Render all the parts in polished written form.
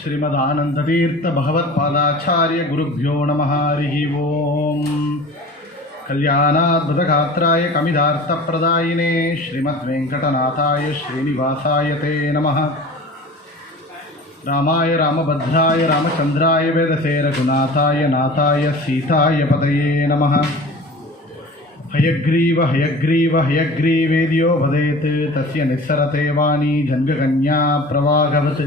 श्रीमदानंदतीर्थ भगवत्पादाचार्य गुरुभ्यो नमः। हरिः ओम्। कल्याणाद्भुतगात्राय कमिदार्थप्रदायिने श्रीमद्वेंकटनाथाय श्रीनिवासाय ते नमः। रामाय रामभद्राय रामचंद्राय वेदसे रघुनाथाय नाथाय सीताय पतये नमः। हयग्रीव हयग्रीव हयग्रीवेद्यो वदेत् तस्य निस्सरते वाणी जन्मकन्या प्रवाहवत्।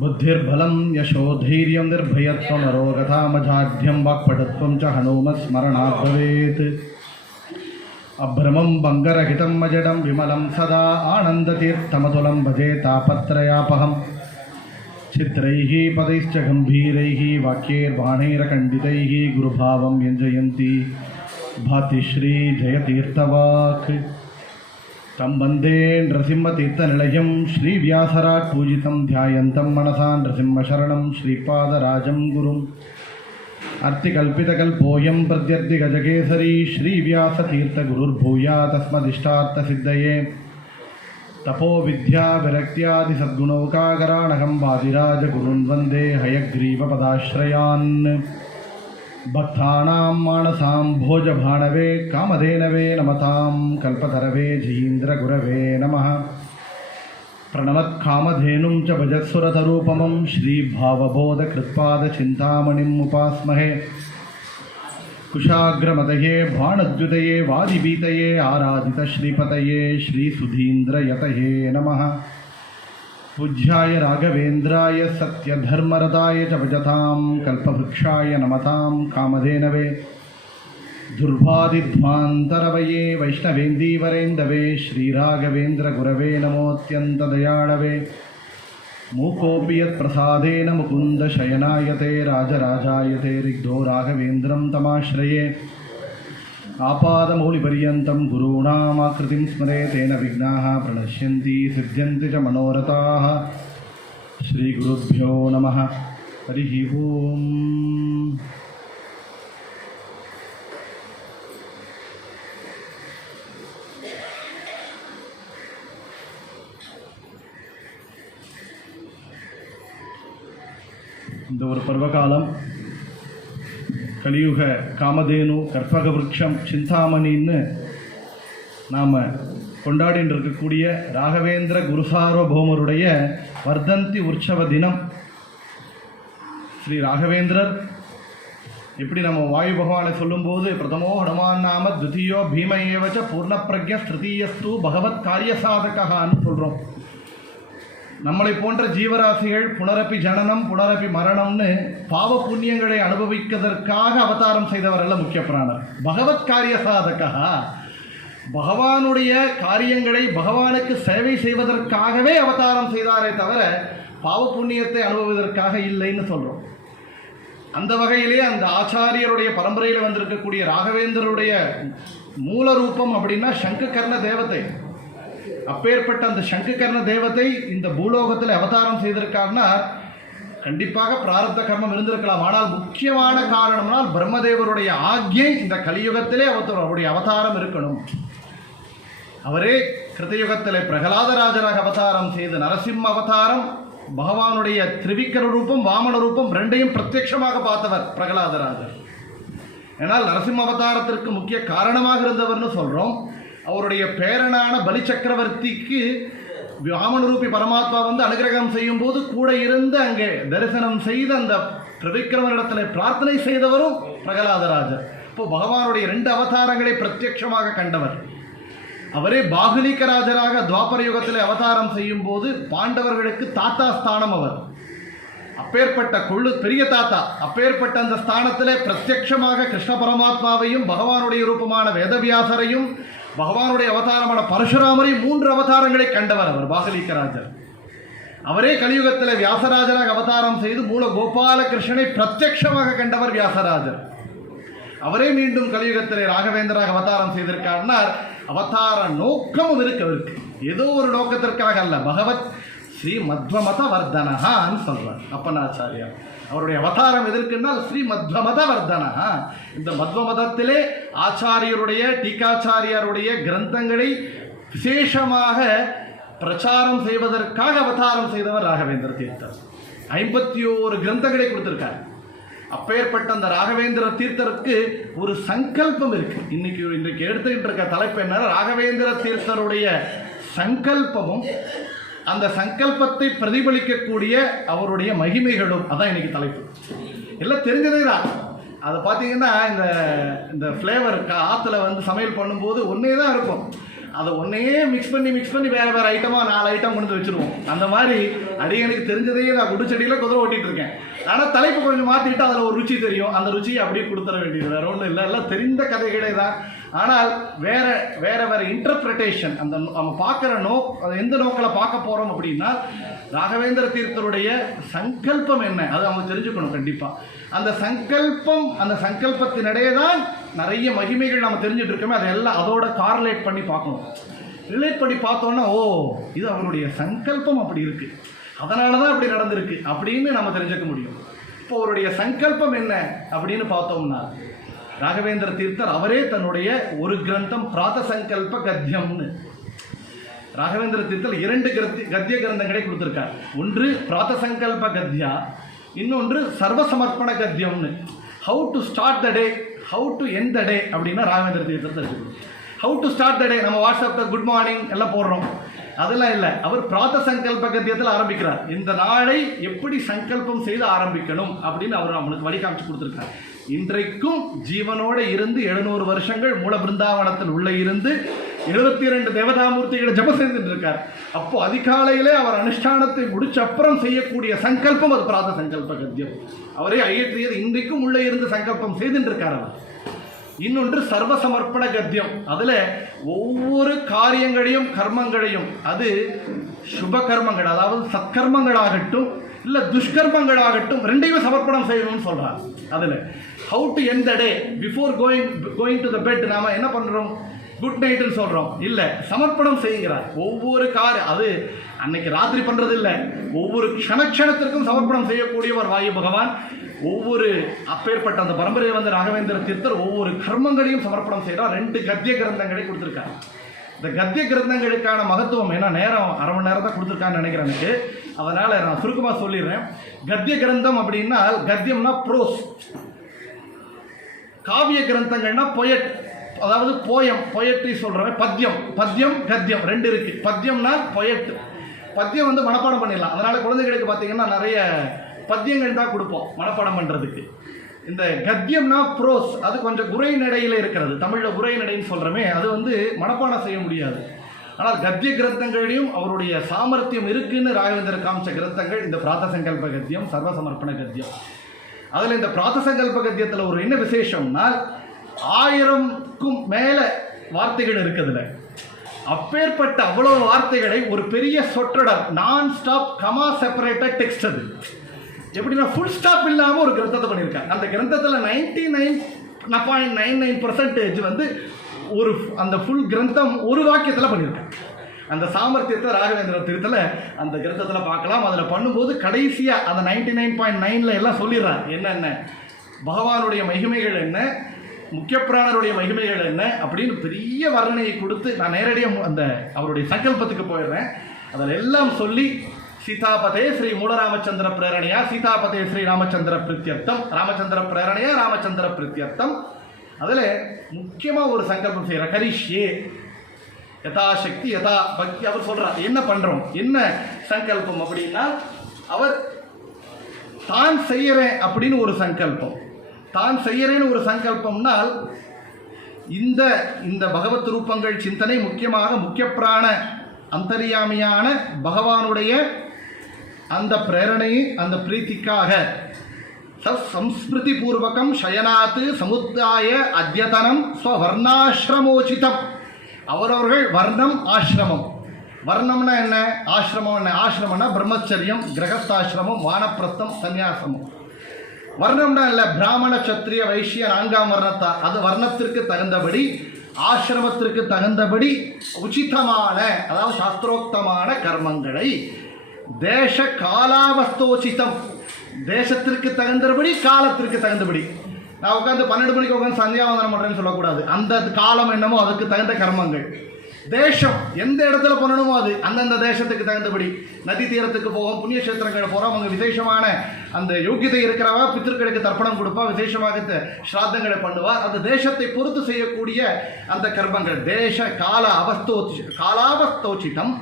बुद्धिर्बलं यशोधैर्यं निर्भयत्वं अरोगतामजाढ्यं वाक्पटुत्वं च हनुमत्स्मरणात् भवेत्। अभ्रमं बङ्गरहितं अजडं विमलं सदा आनन्दतीर्थमतुलं भजे तापत्रयापहं। चित्रैः पदैश्च गम्भीरैः वाक्यैर्बाणैरखण्डितैः गुरुभावं व्यञ्जयन्ति भाति श्री जयतीर्थवाक्। तं वन्दे नृसिंहतीर्थनिलयं श्रीव्यासराट् पूजितं ध्यायन्तं मनसा नृसिंहशरणं श्रीपादराजं गुरुम्। अर्तिकल्पितकल्पोऽयं प्रत्यर्थिगजकेसरी श्रीव्यासतीर्थगुरुर्भूयात् तस्मदिष्टार्थसिद्धये। तपोविद्याविरक्त्यादिसद्गुणौकाकराणकं वादिराजगुरून् वन्दे हयग्रीवपदाश्रयान्। भक्तानां मानसां भोजभाणवे कामधेनवे नमतां कल्पतरवे जयीन्द्रगुरवे नमः। प्रणमत्कामधेनुं च भजत्सुरतरूपमं श्रीभावबोधकृत्पादचिन्तामणिम् उपास्महे। कुशाग्रमतये भाणद्युतये वादिबीतये आराधितश्रीपतये श्रीसुधीन्द्रयतये नमः। पूज्याय राघवेन्द्राय सत्यधर्मरताय च भजतां कल्पवृक्षाय नमतां कामधेनवे। दुर्वादिध्वान्तरवये वैष्णवेन्दीवरेन्दवे श्रीराघवेन्द्रगुरवे नमोऽत्यन्तदयाळवे। मूकोऽपि यत्प्रसादेन मुकुन्दशयनायते राजराजायते रिक्तो राघवेन्द्रं तमाश्रये। आपादमौलिपर्यन्तं गुरूणामाकृतिं स्मरे तेन विघ्नाः प्रणश्यन्ति सिद्ध्यन्ति च मनोरथाः। श्रीगुरुभ्यो नमः। हरिः ओम्। இந்த ஒரு பருவகாலம் கலியுக காமதேனு கற்பக விருட்சம் சிந்தாமணின்னு நாம் கொண்டாடின்னு இருக்கக்கூடிய ராகவேந்திர குருசார்வபௌமருடைய வர்தந்தி உற்சவ தினம். ஸ்ரீ ராகவேந்திரர் எப்படி நம்ம வாயு பகவானை சொல்லும்போது பிரதமோ ஹனுமான் நாம துதியோ பீம ஏவச்ச பூர்ணப்பிரக்ய திருத்தீயஸ்து பகவத் காரிய சாதகான்னு சொல்கிறோம். நம்மளை போன்ற ஜீவராசிகள் புனரப்பி ஜனனம் புனரப்பி மரணம்னு பாவ புண்ணியங்களை அனுபவிப்பதற்காக அவதாரம் செய்தவர் அல்ல முக்கிய பிராணர். பகவத் காரிய சாதகா, பகவானுடைய காரியங்களை பகவானுக்கு சேவை செய்வதற்காகவே அவதாரம் செய்தாரே தவிர பாவ புண்ணியத்தை அனுபவிப்பதற்காக இல்லைன்னு சொல்கிறோம். அந்த வகையிலே அந்த ஆச்சாரியருடைய பரம்பரையில் வந்திருக்கக்கூடிய ராகவேந்திரருடைய மூல ரூபம் அப்படின்னா சங்குகர்ண தேவதை. அப்பேற்பட்ட அந்த சங்குகர்ண தேவதை இந்த பூலோகத்தில் அவதாரம் செய்திருக்காருன்னா கண்டிப்பாக பிராரப்த கர்மம் இருந்திருக்கலாம். ஆனால் முக்கியமான காரணம்னால் பிரம்மதேவருடைய ஆக்ஞை இந்த கலியுகத்திலே அவருடைய அவதாரம் இருக்கணும். அவரே கிருத்தயுகத்திலே பிரகலாதராஜராக அவதாரம் செய்து நரசிம்ம அவதாரம், பகவானுடைய திரிவிக்கிர ரூபம் வாமன ரூபம் ரெண்டையும் பிரத்யட்சமாக பார்த்தவர் பிரகலாதராஜர். ஏனால் நரசிம்ம அவதாரத்திற்கு முக்கிய காரணமாக இருந்தவர்னு சொல்கிறோம். அவருடைய பேரனான பலி சக்கரவர்த்திக்கு வாமனரூபி பரமாத்மா வந்து அனுகிரகம் செய்யும் போது கூட இருந்து அங்கே தரிசனம் செய்து அந்த திரிவிக்கிரமனிடத்தில் பிரார்த்தனை செய்தவரும் பிரகலாதராஜர். இப்போ பகவானுடைய 2 அவதாரங்களை பிரத்யட்சமாக கண்டவர். அவரே பாகுலிகராஜராக துவாபர யுகத்தில் அவதாரம் செய்யும் போது பாண்டவர்களுக்கு தாத்தா ஸ்தானம் அவர். அப்பேற்பட்ட பெரிய தாத்தா, அப்பேற்பட்ட அந்த ஸ்தானத்திலே பிரத்யட்சமாக கிருஷ்ண பரமாத்மாவையும் பகவானுடைய ரூபமான வேதவியாசரையும் பகவானுடைய அவதாரமான பரசுராமரையும் 3 அவதாரங்களை கண்டவர் அவர் பாகலிகராஜர். அவரே கலியுகத்தில் வியாசராஜராக அவதாரம் செய்து மூல கோபாலகிருஷ்ணனை பிரத்யட்சமாக கண்டவர் வியாசராஜர். அவரே மீண்டும் கலியுகத்திலே ராகவேந்திராக அவதாரம் செய்திருக்காருன்னா அவதார நோக்கமும் இருக்கு அவருக்கு. ஏதோ ஒரு நோக்கத்திற்காக அல்ல, பகவத் ஸ்ரீ மத்வமத வர்தனஹான்னு சொல்றார் அப்பனாச்சாரியா. அவருடைய அவதாரம் எதற்குன்னா ஸ்ரீ மத்வமத வர்தனஹா. இந்த மத்வமதத்திலே ஆச்சாரியருடைய டீகாச்சாரியாருடைய கிரந்தங்களை விசேஷமாக பிரச்சாரம் செய்வதற்காக அவதாரம் செய்தவர் ராகவேந்திர தீர்த்தர். 51 கிரந்தங்களை கொடுத்திருக்கார். அப்பேற்பட்ட அந்த ராகவேந்திர தீர்த்தருக்கு ஒரு சங்கல்பம் இருக்கு. இன்றைக்கு எடுத்துக்கிட்டு இருக்க தலைப்பு என்ன? ராகவேந்திர தீர்த்தருடைய சங்கல்பமும் அந்த சங்கல்பத்தை பிரதிபலிக்கக்கூடிய அவருடைய மகிமைகளும் அதான் இன்னைக்கு தலைப்பு. எல்லாம் தெரிஞ்சதே தான். அதை பார்த்தீங்கன்னா இந்த ஃப்ளேவர் ஆற்றுல வந்து சமையல் பண்ணும்போது ஒன்றே தான் இருக்கும். அதை ஒன்றையே மிக்ஸ் பண்ணி வேறு ஐட்டமாக 4 ஐட்டம் கொண்டு வச்சுருவோம். அந்த மாதிரி அடியனுக்கு தெரிஞ்சதே நான் குடிச்செடியில் குதிரை ஓட்டிகிட்டு இருக்கேன். ஆனால் தலைப்பு கொஞ்சம் மாற்றிட்டு அதில் ஒரு ருச்சி தெரியும். அந்த ருச்சியை அப்படியே கொடுத்துட வேண்டியது, வேறு ஒன்றும் இல்லை. எல்லாம் தெரிந்த கதைகளே தான். ஆனால் வேறு இன்டர்பிரிட்டேஷன், அந்த நம்ம பார்க்குற அது எந்த நோக்கில் பார்க்க போகிறோம் அப்படின்னா, ராகவேந்திர தீர்த்தருடைய சங்கல்பம் என்ன அது அவங்க தெரிஞ்சுக்கணும் கண்டிப்பாக. அந்த சங்கல்பத்தினிடையே தான் நிறைய மகிமைகள் நம்ம தெரிஞ்சுட்டு இருக்கோமே, அதெல்லாம் அதோட கார்லேட் பண்ணி பார்க்கணும். ரிலேட் பண்ணி பார்த்தோன்னா, ஓ இது அவருடைய சங்கல்பம் அப்படி இருக்குது, அதனால தான் அப்படி நடந்திருக்கு அப்படின்னு நம்ம தெரிஞ்சுக்க முடியும். இப்போ அவருடைய சங்கல்பம் என்ன அப்படின்னு பார்த்தோம்னா, ராகவேந்திர தீர்த்தர் அவரே தன்னுடைய ஒரு கிரந்தம் பிராத சங்கல்ப கத்தியம்னு, ராகவேந்திர தீர்த்தர் 2 கத்திய கிரந்தங்களை கொடுத்துருக்கார். ஒன்று பிராத சங்கல்ப கத்தியா, இன்னொன்று சர்வசமர்ப்பண கத்தியம்னு. How to start the day, how to end the day அப்படின்னா ராகவேந்திர தீர்த்தர் தெரிஞ்சுக்கணும். How to start the day, நம்ம வாட்ஸ்அப்பில் குட் மார்னிங் எல்லாம் போடுறோம், அதெல்லாம் இல்லை. அவர் பிராத சங்கல்ப கத்தியத்தில் ஆரம்பிக்கிறார். இந்த நாளை எப்படி சங்கல்பம் செய்து ஆரம்பிக்கணும் அப்படின்னு அவர் நம்மளுக்கு வழிகாமிச்சு கொடுத்துருக்கார். இன்றைக்கும் ஜீவனோடு இருந்து 700 வருஷங்கள் மூல பிருந்தாவனத்தில் உள்ள இருந்து 72 தேவதாமூர்த்திகளை ஜபம் செய்துட்டு இருக்கார். அப்போ அதிகாலையிலே அவர் அனுஷ்டானத்தை முடிச்ச அப்புறம் செய்யக்கூடிய சங்கல்பம் அது பிராத சங்கல்ப கத்தியம். அவரே ஐயற்றியது இன்றைக்கும் உள்ளே இருந்து சங்கல்பம் செய்துட்டு இருக்கார் அவர். இன்னொன்று சர்வசமர்ப்பண கத்தியம். அதில் ஒவ்வொரு காரியங்களையும் கர்மங்களையும், அது சுப கர்மங்கள் அதாவது சத்கர்மங்களாகட்டும் இல்லை துஷ்கர்மங்களாகட்டும், ரெண்டையும் சமர்ப்பணம் செய்யணும்னு சொல்கிறார். அதில் how to end the day before going to the bed நாம் என்ன பண்ணுறோம், குட் நைட்டுன்னு சொல்கிறோம். இல்லை, சமர்ப்பணம் செய்கிறார். ஒவ்வொரு அது அன்னைக்கு ராத்திரி பண்ணுறது இல்லை, ஒவ்வொரு க்ஷணத்திற்கும் சமர்ப்பணம் செய்யக்கூடியவர் வாயு பகவான். ஒவ்வொரு அப்பேற்பட்ட அந்த பரம்பரையை வந்து ராகவேந்திர தீர்த்தர் ஒவ்வொரு கர்மங்களையும் சமர்ப்பணம் செய்கிறார். 2 கத்திய கிரந்தங்களை கொடுத்துருக்காரு. இந்த கத்திய கிரந்தங்களுக்கான மகத்துவம் ஏன்னா நேரம் அரை மணி நேரம் தான் கொடுத்துருக்கான்னு நினைக்கிறேன் எனக்கு, அதனால் நான் சுருக்கமாக சொல்லிடுறேன். கத்திய கிரந்தம் அப்படின்னா, கத்தியம்னா ப்ரோஸ், காவிய கிரந்தங்கள்னா பொயட், அதாவது பொயட்ரி சொல்கிறவன். பத்தியம் கத்தியம் 2 இருக்குது. பத்தியம்னா பொயட், பத்தியம் வந்து மனப்பாடம் பண்ணிடலாம். அதனால் குழந்தைகளுக்கு பார்த்தீங்கன்னா நிறைய பத்தியங்கள் தான் கொடுப்போம் மனப்பாடம் பண்ணுறதுக்கு. இந்த கத்தியம்னா ப்ரோஸ், அது கொஞ்சம் உரைநடையில் இருக்கிறது. தமிழில் உரைநடைன்னு சொல்கிறோமே, அது வந்து மனப்பாடம் செய்ய முடியாது. ஆனால் கத்திய கிரந்தங்களையும் அவருடைய சாமர்த்தியம் இருக்குன்னு ராகவேந்திர காமிச்ச கிரந்தங்கள் இந்த பிராத சங்கல்ப கத்தியம், சர்வசமர்ப்பண கத்தியம். அதில் இந்த பிராத சங்கல்ப கத்தியத்தில் ஒரு என்ன விசேஷம்னா, 1000க்கும் மேலே வார்த்தைகள் இருக்குதுல. அப்பேற்பட்ட அவ்வளோ வார்த்தைகளை ஒரு பெரிய சொற்றொடர், நான் ஸ்டாப் கமா செப்பரேட்டட் டெக்ஸ்ட். அது எப்படின்னா ஃபுல் ஸ்டாப் இல்லாமல் ஒரு கிரந்தத்தை பண்ணியிருக்காங்க. அந்த கிரந்தத்தில் 99.99% வந்து அந்த ஃபுல் கிரந்தம் ஒரு வாக்கியத்தில் பண்ணியிருக்காங்க. அந்த சாமர்த்தியத்தை ராகவேந்திர தீர்த்தத்தில் அந்த கிரந்தத்தில் பார்க்கலாம். அதில் பண்ணும்போது கடைசியாக அந்த 99.9 எல்லாம் சொல்லிடுறார். என்னென்ன பகவானுடைய மகிமைகள் என்ன, முக்கிய பிராணருடைய மகிமைகள் என்ன அப்படின்னு பெரிய வர்ணனையை கொடுத்து, நான் நேரடியாக அந்த அவருடைய சங்கல்பத்துக்கு போயிடுறேன். அதில் எல்லாம் சொல்லி, சீதாபதே ஸ்ரீ மூலராமச்சந்திர பிரேரணையா, சீதாபதே ஸ்ரீ ராமச்சந்திர பிரத்யர்த்தம், ராமச்சந்திர பிரேரணையா ராமச்சந்திர பிரத்யர்த்தம். அதில் முக்கியமாக ஒரு சங்கல்பம் செய்கிற, கரிஷ்யே யதாசக்தி யதா பக்தி. அவர் சொல்கிறார் என்ன பண்ணுறோம், என்ன சங்கல்பம் அப்படின்னா, அவர் தான் செய்கிறேன் அப்படின்னு ஒரு சங்கல்பம். தான் செய்கிறேன்னு ஒரு சங்கல்பம்னால், இந்த பகவத் ரூபங்கள் சிந்தனை முக்கியமாக முக்கிய பிராண அந்தரியாமியான பகவானுடைய அந்த பிரேரணை, அந்த பிரீத்திக்காக சம்ஸ்மிருதி பூர்வகம் சயனாத்து சமுத்தாய அத்யதனம் ஸ்வவர்ணாசிரமோச்சிதம். அவரவர்கள் வர்ணம் ஆசிரமம். வர்ணம்னா என்ன, ஆசிரமம் என்ன, ஆசிரமம்னா பிரம்மச்சரியம், கிரகஸ்தாசிரமம், வானப்பிரஸ்தம், சன்னியாசமம். வர்ணம்னா இல்லை பிராமண சத்திரிய வைஷ்ய 4ஆம் வர்ணத்தா, அது வர்ணத்திற்கு தகுந்தபடி ஆசிரமத்திற்கு தகுந்தபடி உச்சிதமான அதாவது சாஸ்திரோக்தமான கர்மங்களை தேச காலாவஸ்தோச்சிதம், தேசத்திற்கு தகுந்தபடி காலத்திற்கு தகுந்தபடி. நான் உட்காந்து 12 மணிக்கு உட்காந்து சந்தியாவந்தனம் பண்ணுறேன்னு சொல்லக்கூடாது. அந்த காலம் என்னமோ அதுக்கு தகுந்த கர்மங்கள். தேசம் எந்த இடத்துல பண்ணணுமோ அது அந்தந்த தேசத்துக்கு தகுந்தபடி. நதி தீரத்துக்கு போவோம், புண்ணிய கஷேத்திரங்கள் போகிறோம், அவங்க விசேஷமான அந்த யோக்கியதை இருக்கிறவா பித்திருக்களுக்கு தர்ப்பணம் கொடுப்பா, விசேஷமாக ஸ்ராத்தங்களை பண்ணுவா. அந்த தேசத்தை பொறுத்து செய்யக்கூடிய அந்த கர்மங்கள் தேச காலாவஸ்தோச்சிதம்.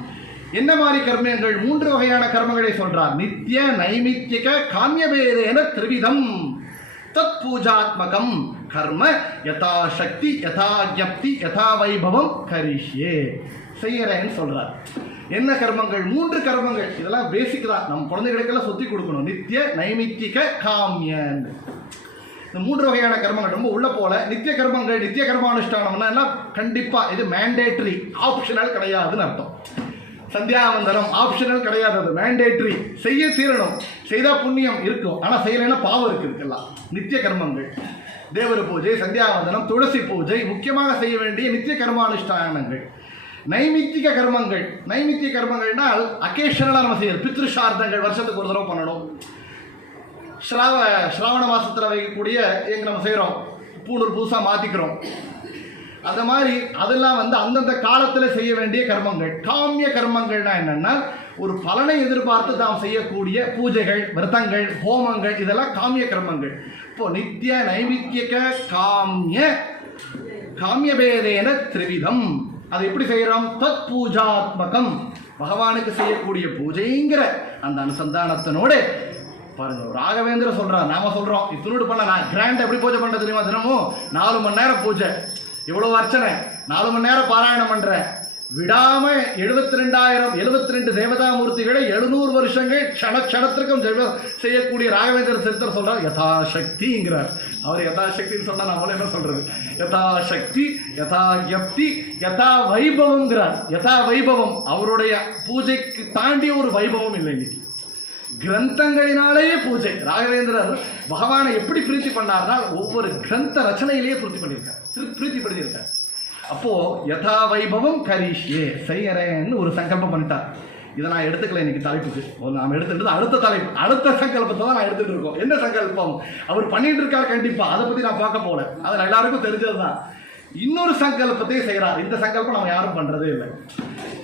என்ன மாதிரி கர்மங்கள்? 3 வகையான கர்மங்களை சொல்றார். நித்திய நைமித்திக காமியபேதேன திரிவிதம் தத் பூஜாத்மகம் கர்ம யதா சக்தி யதா ஜப்தி யதா வைபவம் கரிஷ்யே செய்யறேன்னு சொல்றார். என்ன கர்மங்கள்? 3 கர்மங்கள். இதெல்லாம் பேசிக் தான், நம்ம குழந்தைகளுக்கெல்லாம் சொல்லி கொடுக்கணும். நித்திய நைமித்திக காமியன், இந்த 3 வகையான கர்மங்கள். ரொம்ப உள்ள போல நித்திய கர்மங்கள், நித்திய கர்மானுஷ்டானம்னா கண்டிப்பா இது மேண்டேட்டரி, ஆப்ஷனல் கிடையாதுன்னு அர்த்தம். சந்தியாவந்தனம் ஆப்ஷனல் கிடையாது, அது மேண்டேட்டரி, செய்ய தீரணும். செய்தால் புண்ணியம் இருக்கும், ஆனால் செய்யலைன்னா பாவம் இருக்குதுக்கெல்லாம். நித்திய கர்மங்கள் தேவர பூஜை, சந்தியாவந்தனம், துளசி பூஜை முக்கியமாக செய்ய வேண்டிய நித்திய கர்மானுஷ்டானங்கள். நைமித்திக கர்மங்கள், நைமித்திக கர்மங்கள்னால் அக்கேஷனலாக நம்ம செய்யறது. பித்ருஷார்த்தங்கள் வருஷத்துக்கு ஒரு தடவை பண்ணணும். ஸ்ராவண மாதத்தில் வைக்கக்கூடிய எங்கே நம்ம செய்கிறோம், பூணூர் புதுசாக மாற்றிக்கிறோம். அந்த மாதிரி அதெல்லாம் அந்தந்த காலத்தில் செய்ய வேண்டிய கர்மங்கள். காமிய கர்மங்கள்னா என்னென்னா ஒரு பலனை எதிர்பார்த்து தாம் செய்யக்கூடிய பூஜைகள், விரதங்கள், ஹோமங்கள், இதெல்லாம் காமிய கர்மங்கள். இப்போ நித்திய நைமித்தியக காமியபேதேன திரிவிதம். அது எப்படி செய்கிறோம்? தத் பூஜாத்மகம், பகவானுக்கு செய்யக்கூடிய பூஜைங்கிற அந்த அனுசந்தானத்தினோடு பாருங்க. ராகவேந்திர சொல்கிறார், நாம சொல்கிறோம் இத்தினோடு பண்ண. நான் கிராண்ட் எப்படி பூஜை பண்ணுறது தெரியுமா? தினமும் 4 மணி நேரம் பூஜை, இவ்வளோ அர்ச்சனை, 4 மணி நேரம் பாராயணம் பண்ணுறேன், விடாமல் 72 தேவதாமூர்த்திகளை 700 வருஷங்கள் க்ஷணத்திற்கும் செய்யக்கூடிய ராகவேந்திர சரித்திரம் சொல்கிறார். யதாசக்திங்கிறார். அவர் யதாசக்தின்னு சொன்னால் நம்மள என்ன சொல்கிறது? யதாசக்தி யதா யப்தி யதா வைபவங்கிறார். யதா வைபவம், அவருடைய பூஜைக்கு தாண்டிய ஒரு வைபவம் இல்லை. இன்னைக்கு கிரந்தங்களினாலேயே பூஜை. ராகவேந்திரர் பகவானை எப்படி பிரீத்தி பண்ணார்னா ஒவ்வொரு கிரந்த ரச்சனையிலேயே பிரீத்தி பண்ணியிருக்கார். அப்போ யதா வைபவம் கரிஷ்யே செய்யறேன்னு ஒரு சங்கல்பம் பண்ணிட்டார். இதை நான் எடுத்துக்கல இன்னைக்கு தலைப்புக்கு. நாம் எடுத்துட்டு அடுத்த தலைப்பு, அடுத்த சங்கல்பத்தை தான் நான் எடுத்துட்டு இருக்கோம். என்ன சங்கல்பம் அவர் பண்ணிட்டு இருக்கார்? கண்டிப்பா அதை பத்தி நான் பார்க்க போல, அதில் எல்லாருக்கும் தெரிஞ்சதுதான். இன்னொரு சங்கல்பத்தையும் செய்கிறார். இந்த சங்கல்பம் நம்ம யாரும் பண்றதே இல்லை.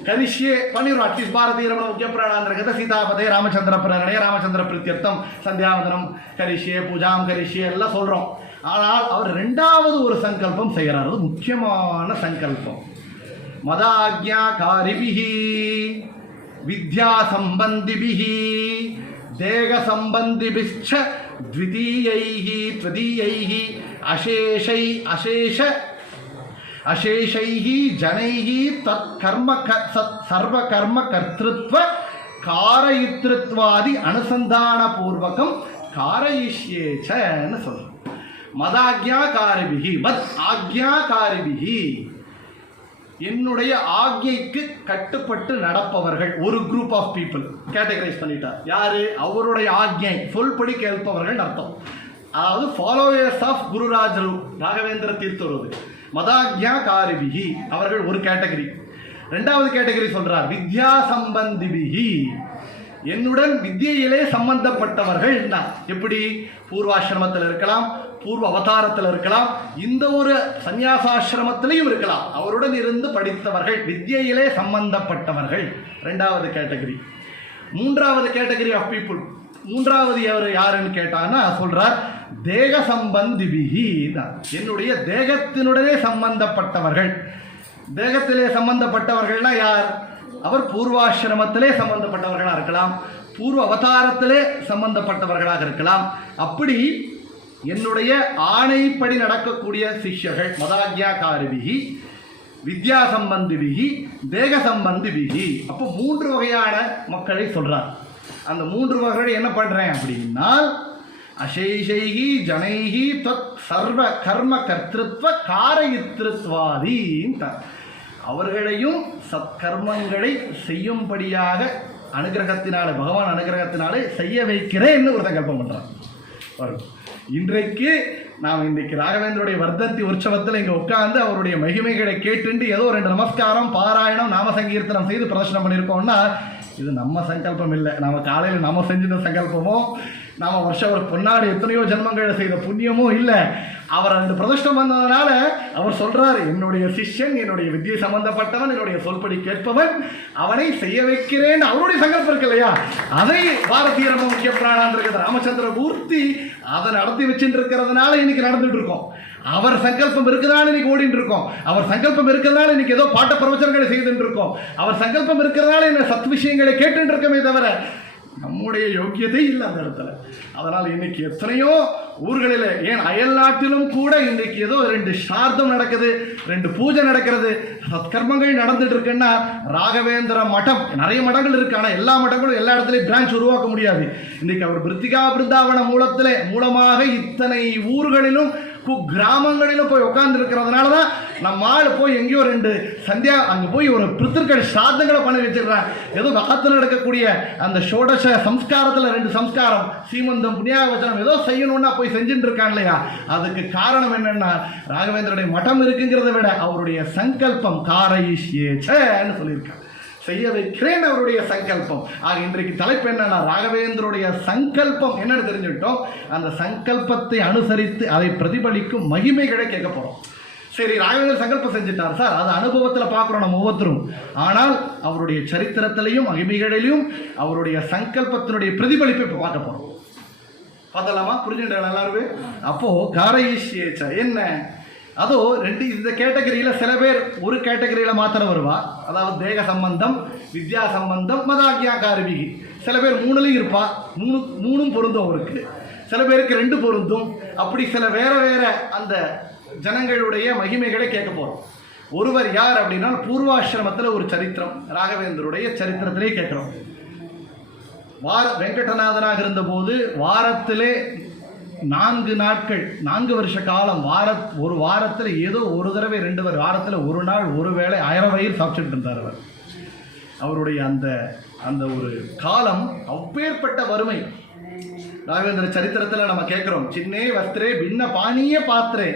கரிஷ்யே பண்ணிடுறோம். அட்லீஸ்ட் பாரதிய ரமண முக்கிய பிராணாந்திரகத சீதாபதே ராமச்சந்திர பிரணய ராமச்சந்திர பிரத்யர்த்தம் சந்தியாவந்தனம் கரிஷ்யே பூஜாம் கரிஷ்யே எல்லாம் சொல்றோம். ஆனால் அவர் 2வது ஒரு சங்கல்பம் செய்கிறார். அது முக்கியமான சங்கல்பம். மதாக்ஞா காரிபிஹி வித்யா சம்பந்திபிஹி தேக சம்பந்திபிச்ச த்விதீயைஹி த்வதீயைஹி அசேஷைஹி ஜனைஹி தத் கர்ம சர்வ கர்ம கர்த்திருத்வ காரயித்ருத்வாதி அனுசந்தான பூர்வகம் காரயிஷ்யேச்சன்னு சொல்றோம். மதாக்ஞாகாரிபிஹி மத் ஆக்ஞாகாரிபிஹி, என்னுடைய ஆக்ஞைக்கு கட்டுப்பட்டு நடப்பவர்கள் ஒரு குரூப் ஆஃப் பீப்புள் கேட்டகரைஸ் பண்ணிட்டார். யாரு? அவருடைய ஆக்ஞை சொல்படி கேட்பவர்கள் அர்த்தம். அதாவது ஃபாலோவர்ஸ் ஆஃப் குருராஜரு ராகவேந்திர தீர்த்தருவது. மதாக்ஞாகாரிபிஹி அவர்கள் ஒரு கேட்டகரி. 2வது கேட்டகரி சொல்றார் வித்யா சம்பந்திபிஹி, என்னுடன் வித்யிலே சம்பந்தப்பட்டவர்கள். எப்படி? பூர்வாசிரமத்தில் இருக்கலாம், பூர்வ அவதாரத்தில் இருக்கலாம், இந்த ஒரு சந்நியாசாசிரமத்திலையும் இருக்கலாம். அவருடன் இருந்து படித்தவர்கள், வித்யிலே சம்பந்தப்பட்டவர்கள் 2வது கேட்டகரி. 3வது கேட்டகரி ஆஃப் பீப்புள், 3வது அவர் யாருன்னு கேட்டான்னா சொல்றார் தேக சம்பந்திபிஹி, என்னுடைய தேகத்தினுடனே சம்பந்தப்பட்டவர்கள். தேகத்திலே சம்பந்தப்பட்டவர்கள்னா யார்? அவர் பூர்வாசிரமத்திலே சம்பந்தப்பட்டவர்களாக இருக்கலாம், பூர்வ அவதாரத்திலே சம்பந்தப்பட்டவர்களாக இருக்கலாம். அப்படி என்னுடைய ஆணைப்படி நடக்கக்கூடிய சிஷ்யர்கள். மதாக்ஞாகாரிபிஹி வித்யா சம்பந்திபிஹி தேக சம்பந்திபிஹி. அப்போ 3 வகையான மக்களை சொல்றார். அந்த 3 வகைகளை என்ன பண்றேன் அப்படின்னா அசேஷைஹி ஜனைஹி தத் சர்வ கர்ம கர்த்திருத்வ காரயித்ருத்வாதி, அவர்களையும் சத்கர்மங்களை செய்யும்படியாக அனுகிரகத்தினாலே, பகவான் அனுகிரகத்தினாலே செய்ய வைக்கிறேன் ஒரு சங்கல்பம் பண்றான். இன்றைக்கு நாம் இன்னைக்கு ராகவேந்தருடைய வர்தந்தி உற்சவத்தில் இங்கே உட்கார்ந்து அவருடைய மகிமைகளை கேட்டுண்டு ஏதோ 2 நமஸ்காரம் பாராயணம் நாம சங்கீர்த்தனம் செய்து பிரதர்ஷனம் பண்ணியிருக்கோம்னா இது நம்ம சங்கல்பம் இல்லை. நம்ம காலையில் நம்ம செஞ்சிருந்த சங்கல்பமோ நாம் வருஷம் பொன்னாடு எத்தனையோ ஜென்மங்கள் செய்த புண்ணியமும் இல்லை. அவர் அந்த பிரதிஷ்டம் வந்ததுனால அவர் சொல்றார், என்னுடைய சிஷ்யன், என்னுடைய வித்தியை சம்பந்தப்பட்டவன், என்னுடைய சொல்படி கேட்பவன், அவனை செய்ய வைக்கிறேன். அவருடைய சங்கல்பம் இருக்கு இல்லையா, அதை பாரதிய ரம முக்கிய பிராணான் இருக்கிற ராமச்சந்திர மூர்த்தி அதை நடத்தி வச்சுட்டு இருக்கிறதுனால இன்னைக்கு நடந்துட்டு இருக்கோம். அவர் சங்கல்பம் இருக்கிறதால இன்னைக்கு ஓடிட்டு இருக்கோம். அவர் சங்கல்பம் இருக்கிறதால இன்னைக்கு ஏதோ பாட்ட பிரவச்சனங்களை செய்துட்டு இருக்கோம். அவர் சங்கல்பம் இருக்கிறதால என்ன சத் விஷயங்களை கேட்டு இருக்கமே தவிர நம்முடைய யோக்கியதை இல்லை அந்த இடத்துல. அதனால் இன்னைக்கு எத்தனையோ ஊர்களில், ஏன் அயல் நாட்டிலும் கூட இன்றைக்கு ஏதோ 2 சார்த்தம் நடக்குது, 2 பூஜை நடக்கிறது, சத்கர்மங்கள் நடந்துட்டு இருக்குன்னா ராகவேந்திர மடம், நிறைய மடங்கள் இருக்கு. ஆனால் எல்லா மடங்களும் எல்லா இடத்துலையும் பிரான்ச் உருவாக்க முடியாது. இன்றைக்கு அவர் பிருத்திகா பிருந்தாவன மூலமாக இத்தனை ஊர்களிலும் கிராமங்களிலும் போய் உட்கார்ந்து இருக்கிறதுனால தான் நம்ம ஆள் போய் எங்கேயோ 2 சந்தியா அங்கே போய் ஒரு பிருத்திருக்கள் சாதங்களை பண்ணி வச்சிருக்கிறாங்க. ஏதோ காலத்தில் நடக்கக்கூடிய அந்த ஷோடச சம்ஸ்காரத்தில் 2 சம்ஸ்காரம், சீமந்தம், புண்ணியாவச்சனம் ஏதோ செய்யணும்னா போய் செஞ்சுட்டு இருக்காங்க இல்லையா. அதுக்கு காரணம் என்னன்னா ராகவேந்திரனுடைய மட்டம் இருக்குங்கிறத விட அவருடைய சங்கல்பம் காரைஷ்யேன்னு சொல்லியிருக்காங்க, செய்ய வைக்கிறேன் அவருடைய சங்கல்பம். ஆக இன்றைக்கு தலைப்பு என்னன்னா ராகவேந்தருடைய சங்கல்பம் என்னன்னு தெரிஞ்சுட்டோம். அந்த சங்கல்பத்தை அனுசரித்து அதை பிரதிபலிக்கும் மகிமைகளை கேட்க போறோம். சரி, ராகவேந்தர் சங்கல்பம் செஞ்சுட்டார் சார், அது அனுபவத்தில் பார்க்குறோம் நம்ம ஒவ்வொருத்தரும். ஆனால் அவருடைய சரித்திரத்திலையும் மகிமைகளிலும் அவருடைய சங்கல்பத்தினுடைய பிரதிபலிப்பை இப்போ பார்க்க போறோம். பார்த்தலாமா? புரிஞ்சுட்டாங்க எல்லாருமே? அப்போ காரைஷ்யேச்ச என்ன, அதோ 2 இந்த கேட்டகரியில் சில பேர் ஒரு கேட்டகரியில் மாத்திரம் வருவா, அதாவது தேக சம்பந்தம், வித்யா சம்பந்தம், மதாக்கியா கார்மிகி. சில பேர் 3லையும் இருப்பா, 3ம் பொருந்தும் அவருக்கு. சில பேருக்கு 2 பொருந்தும். அப்படி சில வேற அந்த ஜனங்களுடைய மகிமைகளை கேட்க போகிறோம். ஒருவர் யார் அப்படின்னா பூர்வாசிரமத்தில் ஒரு சரித்திரம், ராகவேந்தருடைய சரித்திரத்திலே கேட்குறோம். வெங்கடநாதனாக இருந்தபோது வாரத்திலே 4 நாட்கள், 4 வருஷ காலம், ஒரு வாரத்தில் ஏதோ ஒரு தடவை 2 வாரத்தில் ஒரு நாள் ஒரு வேளை 1000 வயிறு சாப்பிட்டுட்டு இருந்தார் அவர். அவருடைய அந்த ஒரு காலம் அப்பேற்பட்ட வறுமை. ராகவேந்திர சரித்திரத்தில் நம்ம கேட்குறோம், சின்னே வஸ்திரே பின்ன பானிய பாத்திரே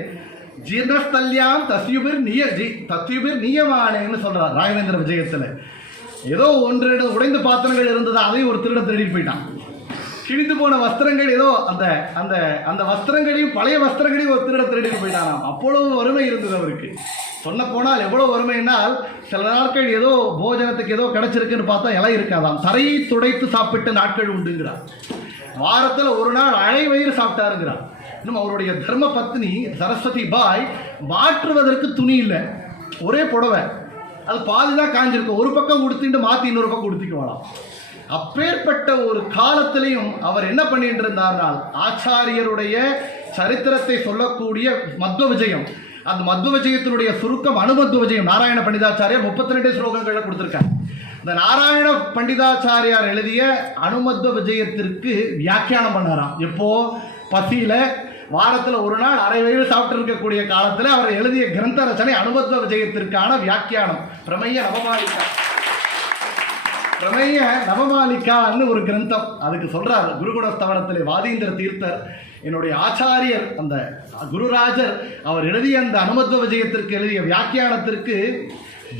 ஜீர்ணஸ்தல்யாம் தத்யுபிர் நியமானேன்னு சொல்றார் ராகவேந்திர விஜயத்தில். ஏதோ 1-2 உடைந்த பாத்திரங்கள் இருந்தது, அதையும் ஒரு திருட திருடிட்டு போயிட்டான். கிழிந்து போன வஸ்திரங்கள் ஏதோ அந்த அந்த அந்த வஸ்திரங்களையும் பழைய வஸ்திரங்களையும் ஒரு திருடிட்டு போயிட்டானாம். அவ்வளவு வறுமை இருந்தது அவருக்கு. சொல்ல போனால் எவ்வளோ வறுமைனால், சில நாட்கள் ஏதோ போஜனத்துக்கு ஏதோ கிடைச்சிருக்குன்னு பார்த்தா இலை இருக்காதாம், தரையை துடைத்து சாப்பிட்ட நாட்கள் உண்டுங்கிறார். வாரத்தில் ஒரு நாள் அரை வயிறு சாப்பிட்டாருங்கிறார். இன்னும் அவருடைய தர்ம பத்னி சரஸ்வதி பாய் மாற்றுவதற்கு துணி இல்லை, ஒரே புடவை, அது பாதிதான் காஞ்சிருக்கும், ஒரு பக்கம் உடுத்திட்டு மாற்றி இன்னொரு பக்கம் உடுத்திக்குவாளாம். அப்பேற்பட்ட ஒரு காலத்திலையும் அவர் என்ன பண்ணிட்டு இருந்தார்னால் ஆச்சாரியருடைய சரித்திரத்தை சொல்லக்கூடிய மத்வ விஜயம், அந்த மத்வ விஜயத்தினுடைய சுருக்கம் அனுமத்வ விஜயம் நாராயண பண்டிதாச்சாரியார் 32 ஸ்லோகங்களில் கொடுத்துருக்கார். இந்த நாராயண பண்டிதாச்சாரியார் எழுதிய அனுமத்வ விஜயத்திற்கு வியாக்கியானம் பண்ணாராம். எப்போ பசியில வாரத்தில் ஒரு நாள் அரை வயிறு சாப்பிட்டு இருக்கக்கூடிய காலத்தில் அவர் எழுதிய கிரந்த ரச்சனை அனுமத்வ விஜயத்திற்கான வியாக்கியானம் பிரமேய நவமாலிகான்னு ஒரு கிரந்தம். அதுக்கு சொல்றார் குருகுணஸ்தவனத்திலே வாதீந்திர தீர்த்தர், என்னுடைய ஆச்சாரியர் அந்த குருராஜர் அவர் எழுதிய அந்த அனுமத்வ விஜயத்திற்கு எழுதிய வியாக்கியானத்திற்கு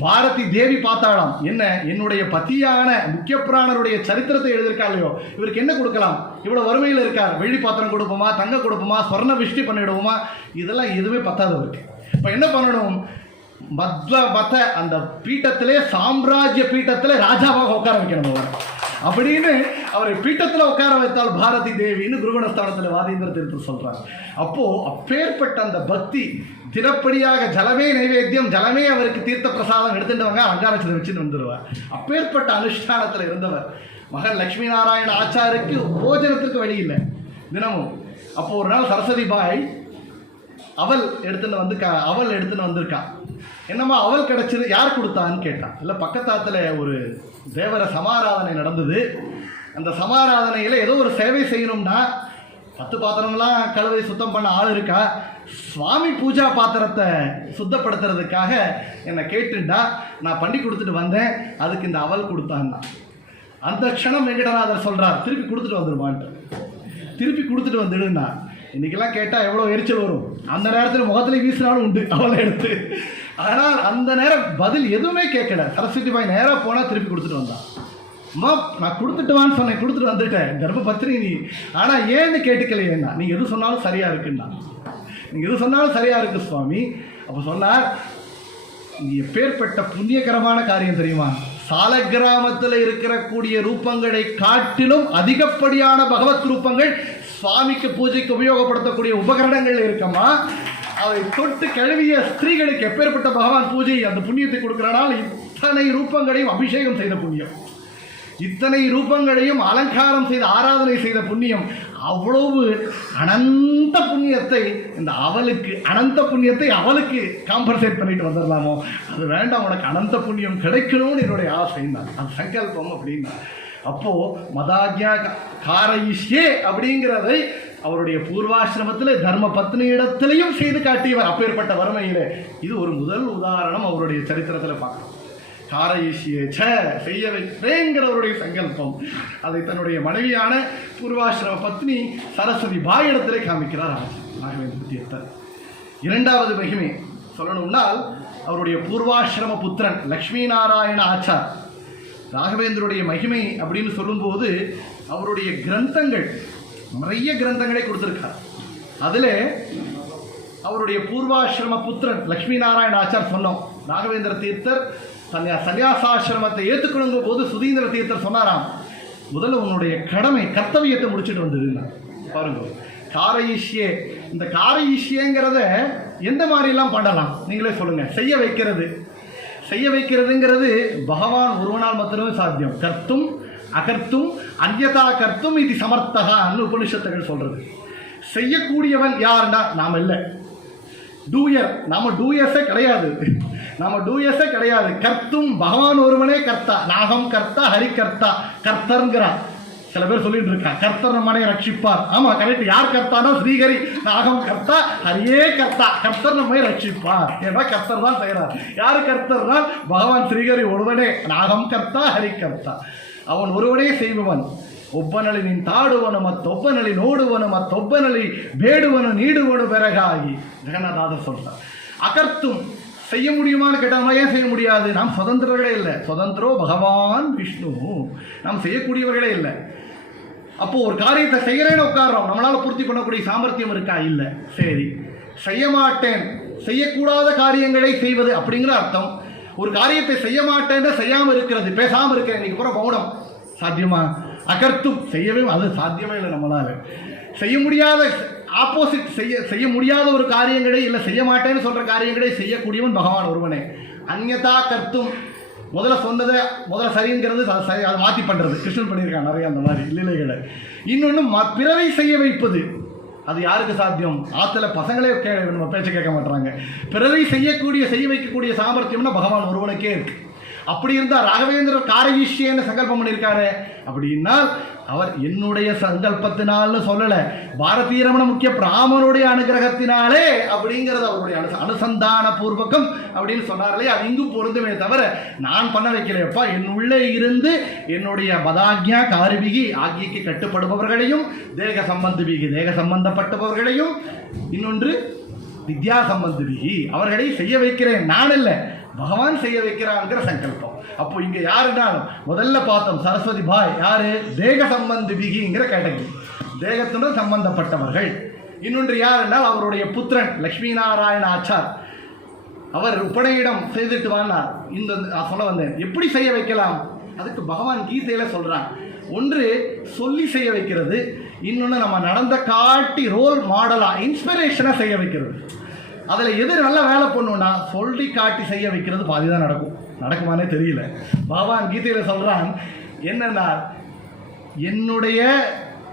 பாரதி தேவி பார்த்தாளாம், என்ன என்னுடைய பத்தியான முக்கிய பிராணருடைய சரித்திரத்தை எழுதியிருக்கா இல்லையோ, இவருக்கு என்ன கொடுக்கலாம், இவ்வளோ வறுமையில் இருக்கார், வெள்ளி பாத்திரம் கொடுப்போமா, தங்க கொடுப்போமா, சொர்ண விஷ்டி பண்ணிவிடுவோமா, இதெல்லாம் எதுவுமே பத்தாது அவருக்கு. இப்போ என்ன பண்ணணும், மத்த அந்த பீட்டத்திலே சாம்ராஜ்ய பீட்டத்திலே ராஜாவாக உட்கார வைக்கணும் அவர் அப்படின்னு அவரை பீட்டத்தில் உட்கார வைத்தால் பாரதி தேவின்னு குருகுணஸ்தானத்தில் வாதீந்திர தீர்த்தர் சொல்றாங்க. அப்போ அப்பேற்பட்ட அந்த பக்தி தினப்படியாக ஜலமே நைவேத்தியம், ஜலமே அவருக்கு தீர்த்த பிரசாதம் எடுத்துட்டவங்க அங்காரட்சத்தை வச்சுன்னு வந்துடுவார். அப்பேற்பட்ட அனுஷ்டானத்தில் இருந்தவர். மகன் லட்சுமி நாராயண ஆச்சாருக்கு போஜனத்திற்கு வழி இல்லை தினமும். அப்போ ஒரு நாள் சரஸ்வதி பாய் அவல் எடுத்துன்னு வந்திருக்கா. என்னம்மா அவல் கிடைச்சது, யார் கொடுத்தான்னு கேட்டான். இல்லை பக்கத்தாத்தில் ஒரு தேவர சமாராதனை நடந்தது, அந்த சமாராதனையில் ஏதோ ஒரு சேவை செய்யணும்னா 10 பாத்திரம்லாம் கழுவை சுத்தம் பண்ண ஆள் இருக்கா, சுவாமி பூஜா பாத்திரத்தை சுத்தப்படுத்துறதுக்காக என்னை கேட்டுண்டா, நான் பண்ணி கொடுத்துட்டு வந்தேன், அதுக்கு இந்த அவல் கொடுத்தான்னா. அந்த க்ஷணம் வெங்கடநாதர் சொல்கிறார், திருப்பி கொடுத்துட்டு வந்துடுவான்ட்டு. திருப்பி கொடுத்துட்டு வந்துடுன்னா இன்றைக்கெல்லாம் கேட்டால் எவ்வளோ எரிச்சல் வரும், அந்த நேரத்தில் முகத்தில் வீசினாலும் உண்டு அவளை எடுத்து. ஆனால் அந்த நேரம் பதில் எதுவுமே கேட்கல. சரஸ்வதி பாய் நேராக போனால் திருப்பி கொடுத்துட்டு வந்தான். அம்மா நான் கொடுத்துட்டுவான்னு சொன்னேன், கொடுத்துட்டு வந்துட்டேன் கர்ப்ப பத்தினி நீ, ஆனால் ஏன்னு கேட்டுக்கலையேண்ணா, நீங்கள் எது சொன்னாலும் சரியாக இருக்குண்ணா, நீங்கள் எது சொன்னாலும் சரியாக இருக்கு சுவாமி. அப்போ சொன்னார், நீ எப்பேற்பட்ட புண்ணியகரமான காரியம் தெரியுமா, சால கிராமத்தில் இருக்கக்கூடிய ரூபங்களை காட்டிலும் அதிகப்படியான பகவத் ரூபங்கள் சுவாமிக்கு பூஜைக்கு உபயோகப்படுத்தக்கூடிய உபகரணங்கள் இருக்கம்மா. அதை தொட்டு கழுவிய ஸ்திரீகளுக்கு எப்பேற்பட்ட பகவான் பூஜை அந்த புண்ணியத்தை கொடுக்கிறானால், இத்தனை ரூபங்களையும் அபிஷேகம் செய்த புண்ணியம், இத்தனை ரூபங்களையும் அலங்காரம் செய்த ஆராதனை செய்த புண்ணியம், அவ்வளவு அனந்த புண்ணியத்தை இந்த அவளுக்கு, அனந்த புண்ணியத்தை அவளுக்கு காம்பன்சேட் பண்ணிட்டு வந்துடலாமோ, அது வேண்டாம், உனக்கு அனந்த புண்ணியம் கிடைக்கணும்னு என்னுடைய ஆசை தான், அது சங்கல்பம் அப்படின்னா. அப்போ மதாக்யா காரயிஷ்யே அப்படிங்கிறதை அவருடைய பூர்வாசிரமத்தில் தர்ம பத்னி இடத்திலையும் செய்து காட்டியவர் அப்பேற்பட்ட வறுமையிலே. இது ஒரு முதல் உதாரணம் அவருடைய சரித்திரத்தில் பார்க்கணும். காரயிஷ்யே செய்ய வைக்கிறேங்கிறவருடைய சங்கல்பம், அதை தன்னுடைய மனைவியான பூர்வாசிரம பத்னி சரஸ்வதி பாய் இடத்திலே காமிக்கிறார் ராகவேந்திர தீர்த்தர். இரண்டாவது மகிமை சொல்லணும்னால், அவருடைய பூர்வாசிரம புத்திரன் லக்ஷ்மி நாராயண ஆச்சார். ராகவேந்தருடைய மகிமை அப்படின்னு சொல்லும்போது அவருடைய கிரந்தங்கள், நிறைய கிரந்தங்களை கொடுத்திருக்கார். அதில் அவருடைய பூர்வாசிரம புத்திரன் லக்ஷ்மி நாராயண ஆச்சார் சொன்னோம், ராகவேந்திர தீர்த்தர் சன்னியாசாசிரமத்தை ஏற்றுக்கணுங்கிற போது சுதீந்திர தீர்த்தர் சொன்னாராம், முதல்ல உன்னுடைய கடமை கர்த்தவியத்தை முடிச்சுட்டு வந்ததுன்னா பாருங்க. காரயிஷ்யே, இந்த காரயிஷ்யங்கிறத எந்த மாதிரிலாம் பண்ணலாம் நீங்களே சொல்லுங்க. செய்ய வைக்கிறது, செய்ய வைக்கிறதுங்கிறது பகவான் ஒருவனால் மட்டுமே சாத்தியம். கர்த்தும் அகர்த்தும் அந்யதா கர்த்தும் இது சமர்த்தகான்னு உபனிஷத்துகள் சொல்றது. செய்யக்கூடியவன் யாருன்னா நாம் இல்லை, டூயர், நாம டூயர்ஸே கிடையாது, நாம டூயர்ஸே கிடையாது. கர்த்தும் பகவான் ஒருவனே கர்த்தா, நாகம் கர்த்தா ஹரி கர்த்தா, கர்த்தர்ங்கிறான். சில பேர் சொல்லிட்டு இருக்கா கர்த்தர் நம்மனை ரட்சிப்பார். ஆமா கரெக்ட், யார் கர்த்தானோ ஸ்ரீஹரி, நாகம் கர்த்தா ஹரியே கர்த்தா, கர்த்தர் நம்மை ரட்சிப்பார். ஏன்னா கர்த்தர் தான் செய்கிறார். யார் கர்த்தர்னா பகவான் ஸ்ரீஹரி ஒருவனே, நாகம் கர்த்தா ஹரி கர்த்தா, அவன் ஒருவனே செய்பவன். ಒಬ್ಬನಳಿ ನೀನು ತಾಡುವನು ಮತ್ತೊಬ್ಬನಳಿ ನೋಡುವನು ಮತ್ತೊಬ್ಬನಳಿ ಬೇಡುವನು ನೀಡುವನು ಬೆರಗಾಗಿ ஜெகநாதர் சொல்றார். அகர்த்தும் செய்ய முடியுமான்னு கேட்டால் ஏன் செய்ய முடியாது, நாம் சுதந்திரர்களே இல்லை, சுதந்திரோ பகவான் விஷ்ணு, நாம் செய்யக்கூடியவர்களே இல்லை. அப்போது ஒரு காரியத்தை செய்கிறேன்னு உட்காரோம், நம்மளால் பூர்த்தி பண்ணக்கூடிய சாமர்த்தியம் இருக்கா, இல்லை. சரி, செய்ய மாட்டேன், செய்யக்கூடாத காரியங்களை செய்வது அப்படிங்கிற அர்த்தம். ஒரு காரியத்தை செய்ய மாட்டேன்னு செய்யாமல் இருக்கிறது, பேசாமல் இருக்கிறேன், இன்னைக்கு பூரா மௌனம், சாத்தியமா? அகர்த்தும் செய்யவே, அது சாத்தியமே இல்லை நம்மளால். செய்ய முடியாத ஆப்போசிட், செய்ய முடியாத ஒரு காரியங்களை இல்லை, செய்ய மாட்டேன்னு சொல்கிற காரியங்களை செய்யக்கூடியவன் பகவான் ஒருவனே. அந்யதா கர்த்தும், முதல்ல சொன்னதை முதல்ல சரிங்கிறது அதை மாற்றி பண்ணுறது, கிருஷ்ணன் பண்ணியிருக்கான் நிறைய அந்த மாதிரி லீலைகளை. இன்னொன்று பிறரை செய்ய வைப்பது, அது யாருக்கு சாத்தியம்? ஆற்றுல பசங்களே நம்ம பேச்சை கேட்க மாட்டுறாங்க. பிறரை செய்ய வைக்கக்கூடிய சாமர்த்தியம்னா பகவான் ஒருவனுக்கே இருக்கு. அப்படி இருந்தால் ராகவேந்திரர் காரயிஷ்யன்னு சங்கல்பம் பண்ணியிருக்காரு அப்படின்னா, அவர் என்னுடைய சங்கல்பத்தினால்னு சொல்லலை, பாரதிய ரமண முக்கிய பிராமணனுடைய அனுகிரகத்தினாலே அப்படிங்கிறது அவருடைய அனுசந்தான பூர்வகம் அப்படின்னு சொன்னார்களே, அது இங்கும் பொருந்துமே தவிர நான் பண்ண வைக்கலையப்பா. என் உள்ளே இருந்து என்னுடைய பதாக்யா காரிபிகி ஆகியக்கு கட்டுப்படுபவர்களையும், தேக சம்பந்திபிகி தேக சம்பந்தப்பட்டவர்களையும், இன்னொன்று வித்யா சம்பந்திபிகி அவர்களை செய்ய வைக்கிறேன், நான் இல்லை, பகவான் செய்ய வைக்கிறான்ங்கிற சங்கல்பம். அப்போ இங்கே யாருன்னாலும் முதல்ல பார்த்தோம் சரஸ்வதி பாய் யாரு, தேக சம்பந்தி பிகிங்கிற கேட்டகரி, தேகத்துடன் சம்பந்தப்பட்டவர்கள். இன்னொன்று யாருன்னால் அவருடைய புத்திரன் லக்ஷ்மி நாராயண ஆச்சார், அவர் உபநயிடம் செய்துட்டு வானார். இந்த நான் சொல்ல வந்தேன் எப்படி செய்ய வைக்கலாம், அதுக்கு பகவான் கீதையில சொல்றான். ஒன்று சொல்லி செய்ய வைக்கிறது, இன்னொன்று நம்ம நடந்த காட்டி ரோல் மாடலா இன்ஸ்பிரேஷனா செய்ய வைக்கிறது. அதில் எது நல்லா வேலை பண்ணுன்னா சொல்லி காட்டி செய்ய வைக்கிறது பாதி தான் நடக்கும், நடக்குமானே தெரியல. பகவான் கீதையில் சொல்கிறான் என்னன்னா, என்னுடைய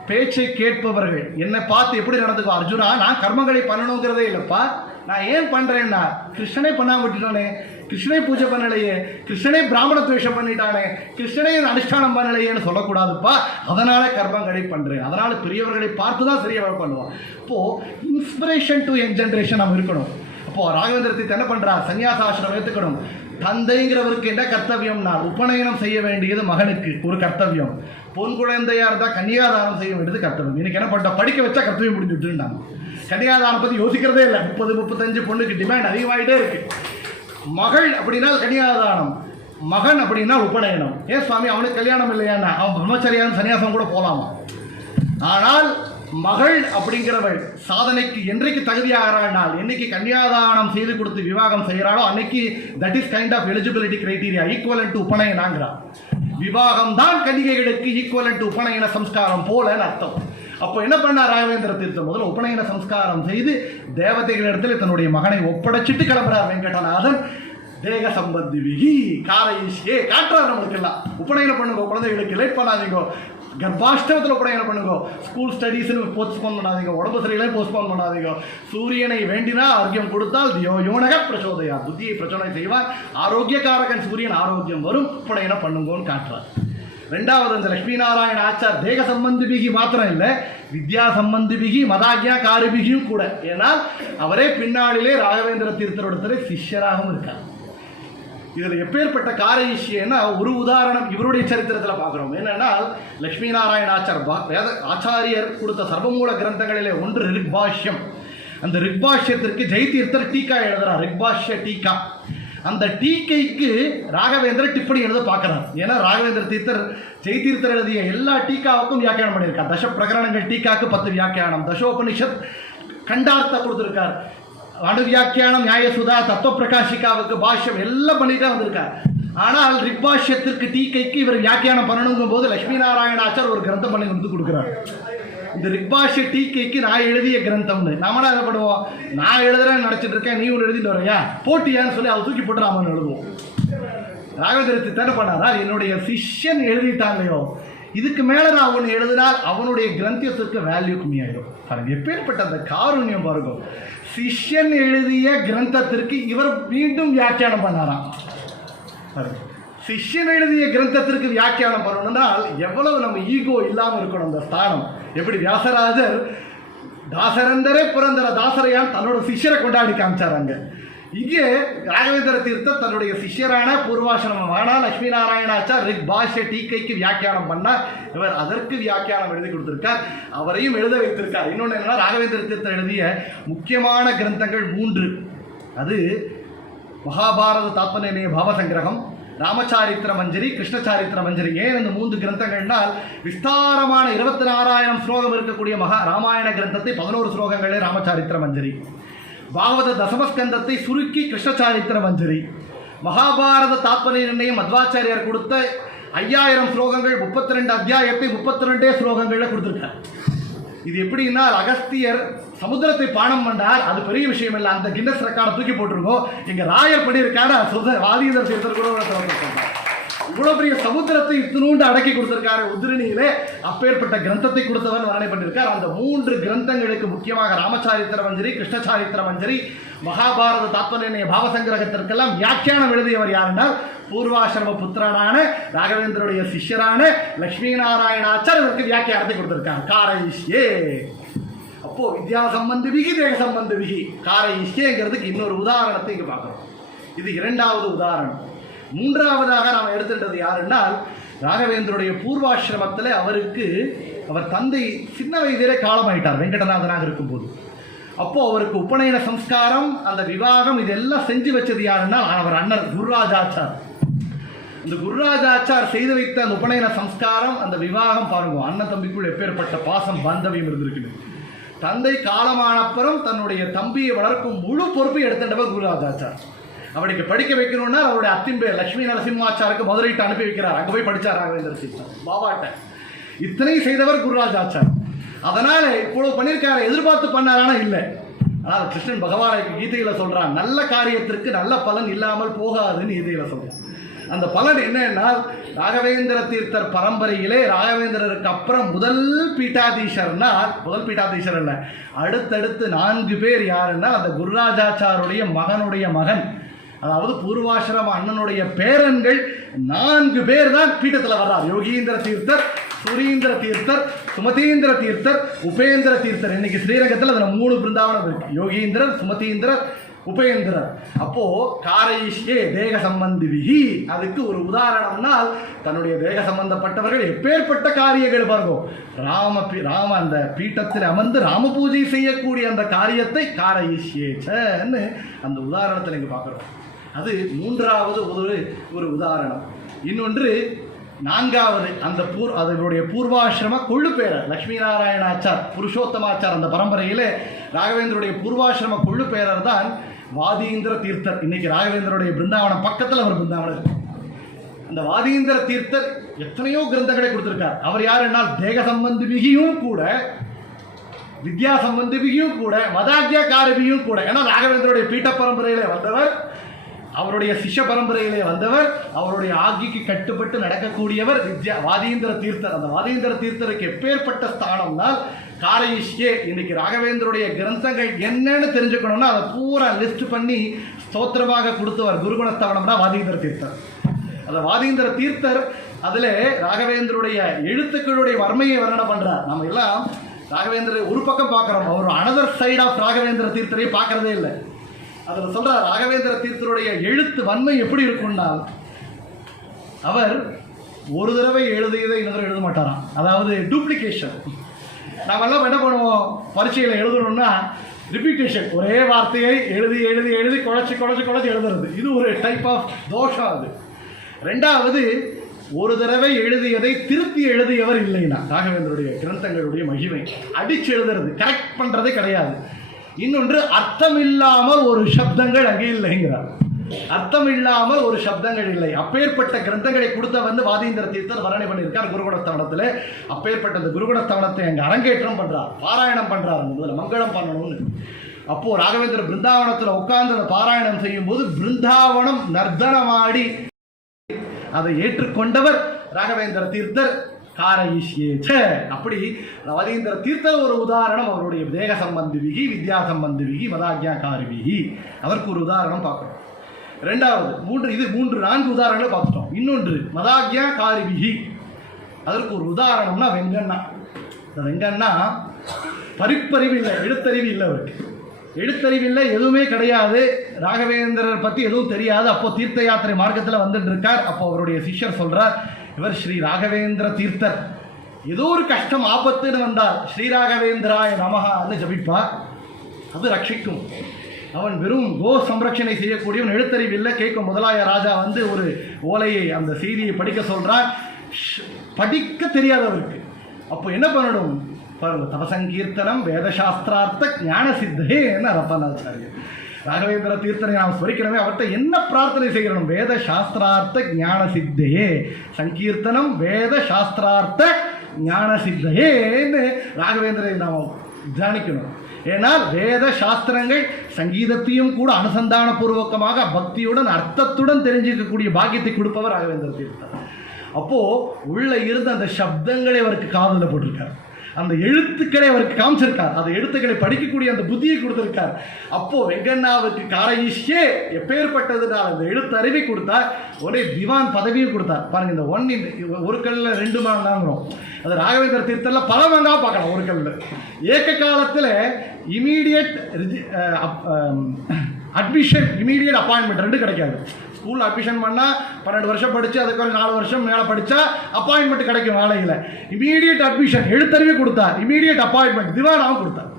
பேச்சை கேட்பவர்கள் என்னை பார்த்து எப்படி நடந்துக்கோ அர்ஜுனா, நான் கர்மங்களை பண்ணணுங்கிறதே இல்லைப்பா, நான் ஏன் பண்ணுறேன்னா கிருஷ்ணனே பண்ணாம விட்டுட்டானே, கிருஷ்ணனை பூஜை பண்ணலையே, கிருஷ்ணனை பிராமண துவேஷம் பண்ணிட்டானே, கிருஷ்ணனை அனுஷ்டானம் பண்ணலையேன்னு சொல்லக்கூடாதுப்பா, அதனால் கர்மங்களை பண்ணுறேன், அதனால் பெரியவர்களை பார்த்து தான் சரியாக பண்ணுவோம். அப்போது இன்ஸ்பிரேஷன் டு யங் ஜென்ரேஷன் நம்ம இருக்கணும். அப்போது ராகவேந்திரத்தை என்ன பண்ணுறார், சன்னியாசாசிரமம் ஏற்றுக்கணும். தந்தைங்கிறவருக்கு என்ன கர்த்தவியம்னா, உபநயனம் செய்ய வேண்டியது மகனுக்கு ஒரு கர்த்தவியம், பொன் குழந்தையாக இருந்தால் கன்னியாதானம் செய்ய வேண்டியது கர்த்தவியம். இன்னைக்கு என்ன பண்ணிட்டோம், படிக்க வச்சா கர்த்தவியம் முடிஞ்சு விட்டுருந்தாங்க, கன்னியாதானம் பற்றி யோசிக்கிறதே இல்லை. 30-35 பொண்ணுக்கு டிமாண்ட் அதிகமாகிட்டே இருக்கு. மகள் அப்படின்னா கன்னியாதானம், மகன் அப்படின்னா உபநயனம். ஏன் சுவாமி அவனுக்கு கல்யாணம் இல்லையானா? அவன் பிரம்மச்சரியான சன்னியாசம் கூட போகலாமா? ஆனால் மகள் அப்படிங்கிறவள் சாதனைக்கு என்றைக்கு தகுதியாகிறாள், என்னைக்கு கன்னியாதானம் செய்து கொடுத்து விவாகம் செய்கிறாளோ அன்னைக்கு that is kind of eligibility criteria equivalent to உபநயனாங்கிறார். விவாகம் தான் கன்னிகைகளுக்கு ஈக்குவலன் டு உபநயன சம்ஸ்காரம் போலன்னு அர்த்தம். அப்போ என்ன பண்ணார் ராகவேந்திர தீர்த்தர்? முதல்ல உபநயன சம்ஸ்காரம் செய்து தேவதைகள் இடத்துல தன்னுடைய மகனை ஒப்படைச்சிட்டு கிளம்புறார் வெங்கடநாதன். தேக சம்பந்தி விகி காரையே காட்டுறாரு நம்மளுக்கு எல்லாம். உபநயனம் பண்ணுங்க குழந்தைகளுக்கு, லேட் பண்ணாதீங்க, கர்ப்பாஷ்டமத்தில் உபநயனம் பண்ணுங்க, ஸ்கூல் ஸ்டடீஸ்னு போஸ்ட்போன் பண்ணாதீங்க, உடம்பு சரியில்லை போஸ்ட்போன் பண்ணாதீங்க, சூரியனை வேண்டினா ஆரோக்கியம் கொடுத்தால் யோனக பிரச்சோதயா புத்தியை பிரச்சோதனை செய்வார், ஆரோக்கியக்காரகன் சூரியன் ஆரோக்கியம் வரும், உபநயனம் பண்ணுங்கன்னு காட்டுறார். ரெண்டாவது இந்த லட்சுமி நாராயண ஆச்சார் தேக சம்பந்தி பிகி மாத்திரம் இல்லை, வித்யா சம்பந்தி பிகி மதாக்யா காரிபிகியும் கூட. ஏன்னால் அவரே பின்னாளிலே ராகவேந்திர தீர்த்தரோடத்திலே சிஷ்யராகவும் இருக்கார். இதில் எப்பேற்பட்ட காரயிஷ்யன்னா ஒரு உதாரணம் இவருடைய சரித்திரத்தில் பார்க்குறோம். என்னன்னா லட்சுமி நாராயண வேத ஆச்சாரியர் கொடுத்த சர்வமூல கிரந்தங்களிலே ஒன்று ரிக்பாஷ்யம். அந்த ரிக்பாஷ்யத்திற்கு ஜெயதீர்த்தர் டீக்கா எழுதுறார், ரிக்பாஷ்ய டீக்கா. அந்த டீக்கைக்கு ராகவேந்திர டிப்பணி எழுத பார்க்குறார். ஏன்னா ராகவேந்திர தீர்த்தர் ஜெயதீர்த்தர் எழுதிய எல்லா டீக்காவுக்கும் வியாக்கியானம் பண்ணியிருக்கார். தச பிரகரணங்கள் டீக்காக்கு 10 வியாக்கியானம், தசோபனிஷத் கண்டார்த்த கொடுத்துருக்கார், அணுவியாக்கியானம், நியாயசுதா, தத்துவ பிரகாஷிகாவுக்கு பாஷ்யம் எல்லாம் பண்ணிட்டே வந்திருக்கார். ஆனால் ரிக்பாஷ்யத்திற்கு டீக்கைக்கு இவர் வியாக்கியானம் பண்ணணுங்கும் போது லட்சுமி நாராயணாச்சார் ஒரு கிரந்தம் பண்ணி வந்து கொடுக்குறார். இந்த ரிக்பாஷ்ய டீக்கைக்கு நான் எழுதிய கிரந்தம்னு. நாமனா என்ன பண்ணுவோம், நான் எழுதுறேன்னு நினச்சிட்டு இருக்கேன், நீ ஒன்று எழுதிட்டு வரையா போட்டியான்னு சொல்லி அதை தூக்கி போட்டு நாம எழுதுவோம். ராகவேந்திரத்தை தானே பண்ணாரா, என்னுடைய சிஷ்யன் எழுதிட்டாங்களையோ, இதுக்கு மேலே நான் ஒன்று எழுதினால் அவனுடைய கிரந்தியத்திற்கு வேல்யூ கம்மியாயிடும். பாருங்க எப்பேற்பட்ட அந்த காருண்யம் பாருங்க. சிஷ்யன் எழுதிய கிரந்தத்திற்கு இவர் மீண்டும் வியாக்கியானம் பண்ணாராம். பாருங்க, சிஷ்யன் எழுதிய கிரந்தத்திற்கு வியாக்கியானம் பண்ணணும்னால் எவ்வளவு நம்ம ஈகோ இல்லாமல் இருக்கணும். அந்த ஸ்தானம் எப்படி வியாசராஜர் தாசரந்தரே புரந்தர தாசரையால் தன்னோட சிஷ்யரை கொண்டாடி காமிச்சாராங்க. இங்கே ராகவேந்திர தீர்த்தர் தன்னுடைய சிஷ்யரான பூர்வாசிரமமான லட்சுமி நாராயணாச்சார் ரிக் பாஷ்ய டீக்கைக்கு வியாக்கியானம் பண்ணார். இவர் அதற்கு வியாக்கியானம் எழுதி கொடுத்திருக்கார், அவரையும் எழுத வைத்திருக்கார். இன்னொன்று என்னன்னா, ராகவேந்திர தீர்த்தர் எழுதிய முக்கியமான கிரந்தங்கள் 3. அது மகாபாரத தாத்பர்ய பாவசங்கிரகம், ராமசாரித்திர மஞ்சரி, கிருஷ்ணசாரித்திர மஞ்சரி. ஏன் இந்த 3 கிரந்தங்கள்னால் விஸ்தாரமான 24,000 ஸ்லோகம் இருக்கக்கூடிய ராமாயண கிரந்தத்தை 11 ஸ்லோகங்களே ராமசாரித்திர மஞ்சரி, பாகவத தசமஸ்கந்தத்தை சுருக்கி கிருஷ்ணசாரித்திர மஞ்சரி, மகாபாரத தாத்பர்ய நிர்ணயம் மத்வாச்சாரியார் கொடுத்த 5000 ஸ்லோகங்கள் 32 அத்தியாயத்தை 32 ஸ்லோகங்களில் கொடுத்துருக்கார். இது எப்படின்னா, அகஸ்தியர் சமுத்திரத்தை பானம் பண்ணார், அது பெரிய விஷயம் இல்லை, அந்த கின்னஸ் ரெக்கார்டை தூக்கி போட்டிருக்கோம், எங்க ராயர் பண்ணியிருக்காரு, வாதீந்தர் தீர்த்தர் கூட சொல்றார். இவ்வளவு பெரிய சமுத்திரத்தை இத்தினூண்டு அடக்கி கொடுத்திருக்காரு உதிரணியிலே. அப்பேற்பட்ட கிரந்தத்தை கொடுத்தவர் வர்ணனை பண்ணியிருக்கார். அந்த 3 கிரந்தங்களுக்கு முக்கியமாக ராமசாரித்திர மஞ்சரி, கிருஷ்ணசாரித்திர மஞ்சரி, மகாபாரத தாத்பர்ய பாவசங்கிரகத்திற்கெல்லாம் வியாக்கியானம் எழுதியவர் யாருன்னா பூர்வாசிரம புத்திரனான ராகவேந்திரனுடைய சிஷ்யரான லட்சுமி நாராயணாச்சார் இவருக்கு வியாக்கியானத்தை கொடுத்திருக்காங்க. காரைஷ்யே. அப்போ வித்யா சம்பந்த விகி, தேக சம்பந்த விகி, காரைஷ்யேங்கிறதுக்கு இன்னொரு உதாரணத்தை இங்கே பார்க்குறோம். இது 2வது உதாரணம். 3வதாக நாம் எடுத்துட்டது யாருன்னால், ராகவேந்திரனுடைய பூர்வாசிரமத்தில் அவர் தந்தை சின்ன வயதிலே காலமாயிட்டார் வெங்கடநாதனாக இருக்கும்போது. அப்போ அவருக்கு உபநயன சம்ஸ்காரம், அந்த விவாகம் இதெல்லாம் செஞ்சு வச்சது யாருன்னா அவர் அண்ணன் குருராஜாச்சார். இந்த குருராஜாச்சார் செய்து வைத்த அந்த உபநயன சம்ஸ்காரம், அந்த விவாகம் பாருங்க, அண்ணன் தம்பிக்குள் எப்பேற்பட்ட பாசம் பாந்தவியம் இருந்திருக்குது. தந்தை காலமானப்புறம் தன்னுடைய தம்பியை வளர்க்கும் முழு பொறுப்பை எடுத்துட்டவர் குருராஜாச்சார். அவனுக்கு படிக்க வைக்கணும்னா அவருடைய அத்திம்பேர் லட்சுமி நரசிம்மாச்சாருக்கு மதுரைட்டு அனுப்பி வைக்கிறார். அங்கே போய் படித்தார் ராகவேந்திர தீர்த்தர் பாபாட்ட. இத்தனை செய்தவர் குருராஜாச்சார். அதனால இவ்வளவு பண்ணியிருக்காரு, எதிர்பார்த்து பண்ணாரானா இல்லை. ஆனால் கிருஷ்ணன் பகவானுக்கு கீதையில் சொல்றான், நல்ல காரியத்திற்கு நல்ல பலன் இல்லாமல் போகாதுன்னு கீதையில் சொல்றான். அந்த பலன் என்னன்னா, ராகவேந்திர தீர்த்தர் பரம்பரையிலே ராகவேந்திரருக்கு அப்புறம் முதல் பீட்டாதீசர் இல்லை, அடுத்தடுத்து 4 பேர் யாருன்னா அந்த குருராஜாச்சாருடைய மகனுடைய மகன், அதாவது பூர்வாசிரம அண்ணனுடைய பேரன்கள் 4 பேர் தான் பீட்டத்தில் வர்றார். யோகீந்திர தீர்த்தர், சுரீந்திர தீர்த்தர், சுமதீந்திர தீர்த்தர், உபேந்திர தீர்த்தர். இன்னைக்கு ஸ்ரீரங்கத்தில் அதில் 3 பிருந்தாவனம் இருக்கு, யோகீந்திரர், சுமதீந்திரர், உபேந்திரர். அப்போ காரைஷ்யே தேக சம்பந்தி விகி, அதுக்கு ஒரு உதாரணம்னால் தன்னுடைய தேக சம்பந்தப்பட்டவர்கள் எப்பேற்பட்ட காரியங்கள் பாருங்க. ராம அந்த பீட்டத்தில் அமர்ந்து ராம பூஜை செய்யக்கூடிய அந்த காரியத்தை காரைஷ்யேன்னு அந்த உதாரணத்தில் இங்கே பார்க்குறோம். அது மூன்றாவது ஒரு உதாரணம். இன்னொன்று நான்காவது அந்த அதனுடைய பூர்வாசிரம கொள்ளு பேரர் லட்சுமி நாராயணாச்சார் புருஷோத்தமாச்சார் அந்த பரம்பரையில் ராகவேந்தருடைய பூர்வாசிரம கொள்ளு பேரர் தான் வாதீந்திர தீர்த்தர். இன்னைக்கு ராகவேந்தருடைய பிருந்தாவனம் பக்கத்தில் அவர் பிருந்தாவனம். அந்த வாதீந்திர தீர்த்தர் எத்தனையோ கிரந்தங்களை கொடுத்திருக்கார். அவர் யாருன்னால் தேக சம்பந்திபிகியும் கூட, வித்யா சம்பந்திபிகியும் கூட, மதாக்கிய காரபியும் கூட. ஏன்னா ராகவேந்தருடைய பீட்ட பரம்பரையிலே வந்தவர், அவருடைய சிஷ்ய பரம்பரையிலே வந்தவர், அவருடைய ஆக்கிக்கு கட்டுப்பட்டு நடக்கக்கூடியவர் வாதீந்திர தீர்த்தர். அந்த வாதீந்திர தீர்த்தருக்கு எப்பேற்பட்ட ஸ்தானம்னால் காரயிஷ்யே. இன்னைக்கு ராகவேந்தருடைய கிரந்தங்கள் என்னன்னு தெரிஞ்சுக்கணும்னா அதை பூரா லிஸ்ட் பண்ணி ஸ்தோத்திரமாக கொடுத்தவர் குருகுணஸ்தானம்னா வாதீந்திர தீர்த்தர். அந்த வாதீந்திர தீர்த்தர் அதில் ராகவேந்தருடைய எழுத்துக்களுடைய வர்மையை வர்ணனை பண்ணுறார். நம்ம எல்லாம் ராகவேந்திர ஒரு பக்கம் பார்க்குறோம், அவர் அனதர் சைட் ஆஃப் ராகவேந்திர தீர்த்தரை பார்க்குறதே இல்லை. அதில் சொல்கிறார் ராகவேந்திர தீர்த்தருடைய எழுத்து வன்மை எப்படி இருக்கும்னா, அவர் ஒரு தடவை எழுதியதை இன்னொரு எழுத மாட்டாராம். அதாவது டூப்ளிகேஷன். நாமெல்லாம் என்ன பண்ணுவோம், பரீட்சையில் எழுதணும்னா ரிப்பீட்டேஷன், ஒரே வார்த்தையை எழுதி எழுதி எழுதி குழச்சி எழுதுறது. இது ஒரு டைப் ஆஃப் தோஷம். அது ரெண்டாவது, ஒரு தடவை எழுதியதை திருத்தி எழுதியவர் இல்லைன்னா ராகவேந்தருடைய கிரந்தங்களுடைய மகிமை. அடிச்சு எழுதுறது, கரெக்ட் பண்ணுறதே கிடையாது. இன்னொன்று, அர்த்தம் இல்லாமல் ஒரு சப்தங்கள் அங்கே இல்லைங்கிறார். அர்த்தம் இல்லாமல் ஒரு சப்தங்கள் இல்லை. அப்பேற்பட்ட கிரந்தங்களை கொடுத்த வாதீந்திர தீர்த்தர் வர்ணனை பண்ணியிருக்கார் குருகுணஸ்தானத்தில். அப்பேற்பட்ட அந்த குருகுணஸ்தானத்தை அங்கே அரங்கேற்றம் பண்ணுறார், பாராயணம் பண்ணுறார். அந்த மங்களம் பண்ணணும்னு அப்போது ராகவேந்திர பிருந்தாவனத்தில் உட்கார்ந்து அந்த பாராயணம் செய்யும்போது பிருந்தாவனம் நர்த்தனமாடி அதை ஏற்றுக்கொண்டவர் ராகவேந்திர தீர்த்தர். காரயிஷ்யேச்ச. அப்படி வாதீந்திர தீர்த்தர் ஒரு உதாரணம். அவருடைய தேக சம்பந்தி விகி, வித்யா சம்பந்தி விகி, மதாக்யாகாரி விகி, அதற்கு ஒரு உதாரணம் பார்க்கணும். ரெண்டாவது நான்கு உதாரணங்களை பார்த்துட்டோம். இன்னொன்று மதாக்யாகாரி விகி, அதற்கு ஒரு உதாரணம்னா வெங்கண்ணா. வெங்கண்ணா பரிப்பறிவு இல்லை, எழுத்தறிவு இல்லை. அவருக்கு எழுத்தறிவில்லை, எதுவுமே கிடையாது. ராகவேந்திரர் பற்றி எதுவும் தெரியாது. அப்போ தீர்த்த யாத்திரை மார்க்கத்தில் வந்துட்டு இருக்கார். அப்போ அவருடைய சிஷ்யர் சொல்றார், இவர் ஸ்ரீ ராகவேந்திர தீர்த்தர். ஏதோ ஒரு கஷ்டம் ஆபத்துன்னு வந்தால் ஸ்ரீ ராகவேந்திராய நமஹான்னு ஜபிப்பார், அது ரட்சிக்கும். அவன் வெறும் கோ சம்ரட்சணை செய்யக்கூடியவன். எழுத்தறிவில்லை. கேட்கும் முதலாய ராஜா ஒரு ஓலையை, அந்த செய்தியை படிக்க சொல்றார். படிக்க தெரியாதவருக்கு அப்போ என்ன பண்ணணும் பாருங்க, தவசங்கீர்த்தனம் வேதசாஸ்திரார்த்த ஞான சித்தே என்ன ரப்பனாச்சாரியர் ராகவேந்திர தீர்த்தனை நாம் ஸ்மரிக்கிறோமே, அவர்கிட்ட என்ன பிரார்த்தனை செய்கிறோம்? வேத சாஸ்திரார்த்த ஞான சித்தையே சங்கீர்த்தனம் வேத சாஸ்திரார்த்த ஞான சித்தையேன்னு ராகவேந்திரை நாம் தியானிக்கணும். ஏனால் வேத சாஸ்திரங்கள் சங்கீதத்தையும் கூட அனுசந்தான பூர்வகமாக பக்தியுடன் அர்த்தத்துடன் தெரிஞ்சிக்கக்கூடிய பாக்கியத்தை கொடுப்பவர் ராகவேந்திர தீர்த்தர். அப்போது உள்ளே இருந்த அந்த சப்தங்களை அவருக்கு காதில் போட்டிருக்கார், அந்த எழுத்துக்களை அவருக்கு காமிச்சிருக்கார், அந்த எழுத்துக்களை படிக்கக்கூடிய அந்த புத்தியை கொடுத்திருக்கார். அப்போ வெங்கண்ணாவுக்கு காரயிஷ்யே எப்பேற்பட்டதுனால் அந்த எழுத்து அறிவை கொடுத்தார், ஒரே திவான் பதவியும் கொடுத்தார். பாருங்க, இந்த ஒரு கல்லில் 2 மாங்காங்கிறோம். அது ராகவேந்திர தீர்த்தரில் பல மாங்காய் பார்க்கலாம். ஒரு கல்லில் ஏக்க காலத்தில் இமீடியட் அட்மிஷன், இமீடியட் அப்பாயின்மெண்ட் 2 கிடைக்காது. ஸ்கூலில் அட்மிஷன் பண்ணால் 12 வருஷம் படித்து அதுக்கு 4 வருஷம் மேலே படித்தா அப்பாயின்மெண்ட் கிடைக்கும் வேலையில். இமீடியட் அட்மிஷன் எழுத்தறிவே கொடுத்தார், இமீடியட் அப்பாயின்மெண்ட் திவானாவும் கொடுத்தார்.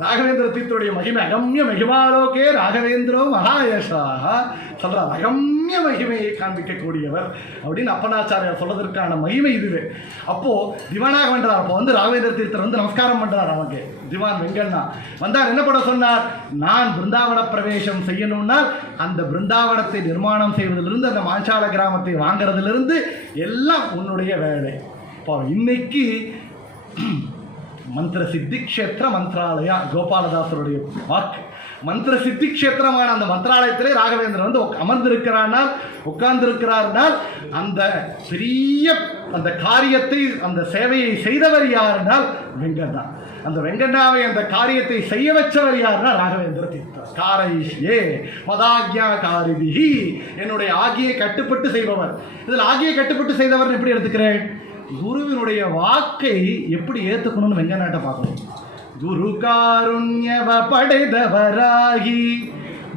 ராகவேந்திர தீர்த்தருடைய மகிமை அகம்ய மகிமாலோகே ராகவேந்திரோ மகாயசாக சொல்கிறார். அகம்ய மகிமையை காண்பிக்கக்கூடியவர் அப்படின்னு அப்பனாச்சாரியார் சொல்வதற்கான மகிமை இதுவே. அப்போது திவானாக வென்றார். அப்போ ராகவேந்திர தீர்த்தர் நமஸ்காரம் பண்ணுறார். அவனுக்கு திவான் வெங்கண்ணா வந்தார். என்ன பண்ண சொன்னார்? நான் பிருந்தாவன பிரவேசம் செய்யணும்னால் அந்த பிருந்தாவனத்தை நிர்மாணம் செய்வதிலிருந்து, அந்த மாஞ்சால கிராமத்தை வாங்கிறதுலேருந்து எல்லாம் உன்னுடைய வேலை. இப்போ இன்னைக்கு மந்திர சித்தி க்ஷேத்திர மந்திராலயா கோபாலதாசருடைய வாக்கு. மந்திர சித்தி க்ஷேத்திரமான அந்த மந்திராலயத்திலே ராகவேந்திரன் அமர்ந்திருக்கிறானால், உட்கார்ந்திருக்கிறார்னால் அந்த பெரிய அந்த காரியத்தை, அந்த சேவையை செய்தவர் யாருனால் வெங்கண்ணா. அந்த வெங்கண்ணாவை அந்த காரியத்தை செய்ய வச்சவர் யாருன்னா ராகவேந்திர தீர்த்தர். காரயிஷ்யே மதாக்யாகாரிபிஹி, என்னுடைய ஆகியை கட்டுப்பட்டு செய்பவர். இதில் ஆகியை கட்டுப்பட்டு செய்தவர் எப்படி எடுத்துக்கிறேன்? குருவினுடைய வாக்கை எப்படி ஏற்றுக்கணும்னு வெங்கநாட்டை பார்க்கணும். குரு காருண்யவ படைதவராகி,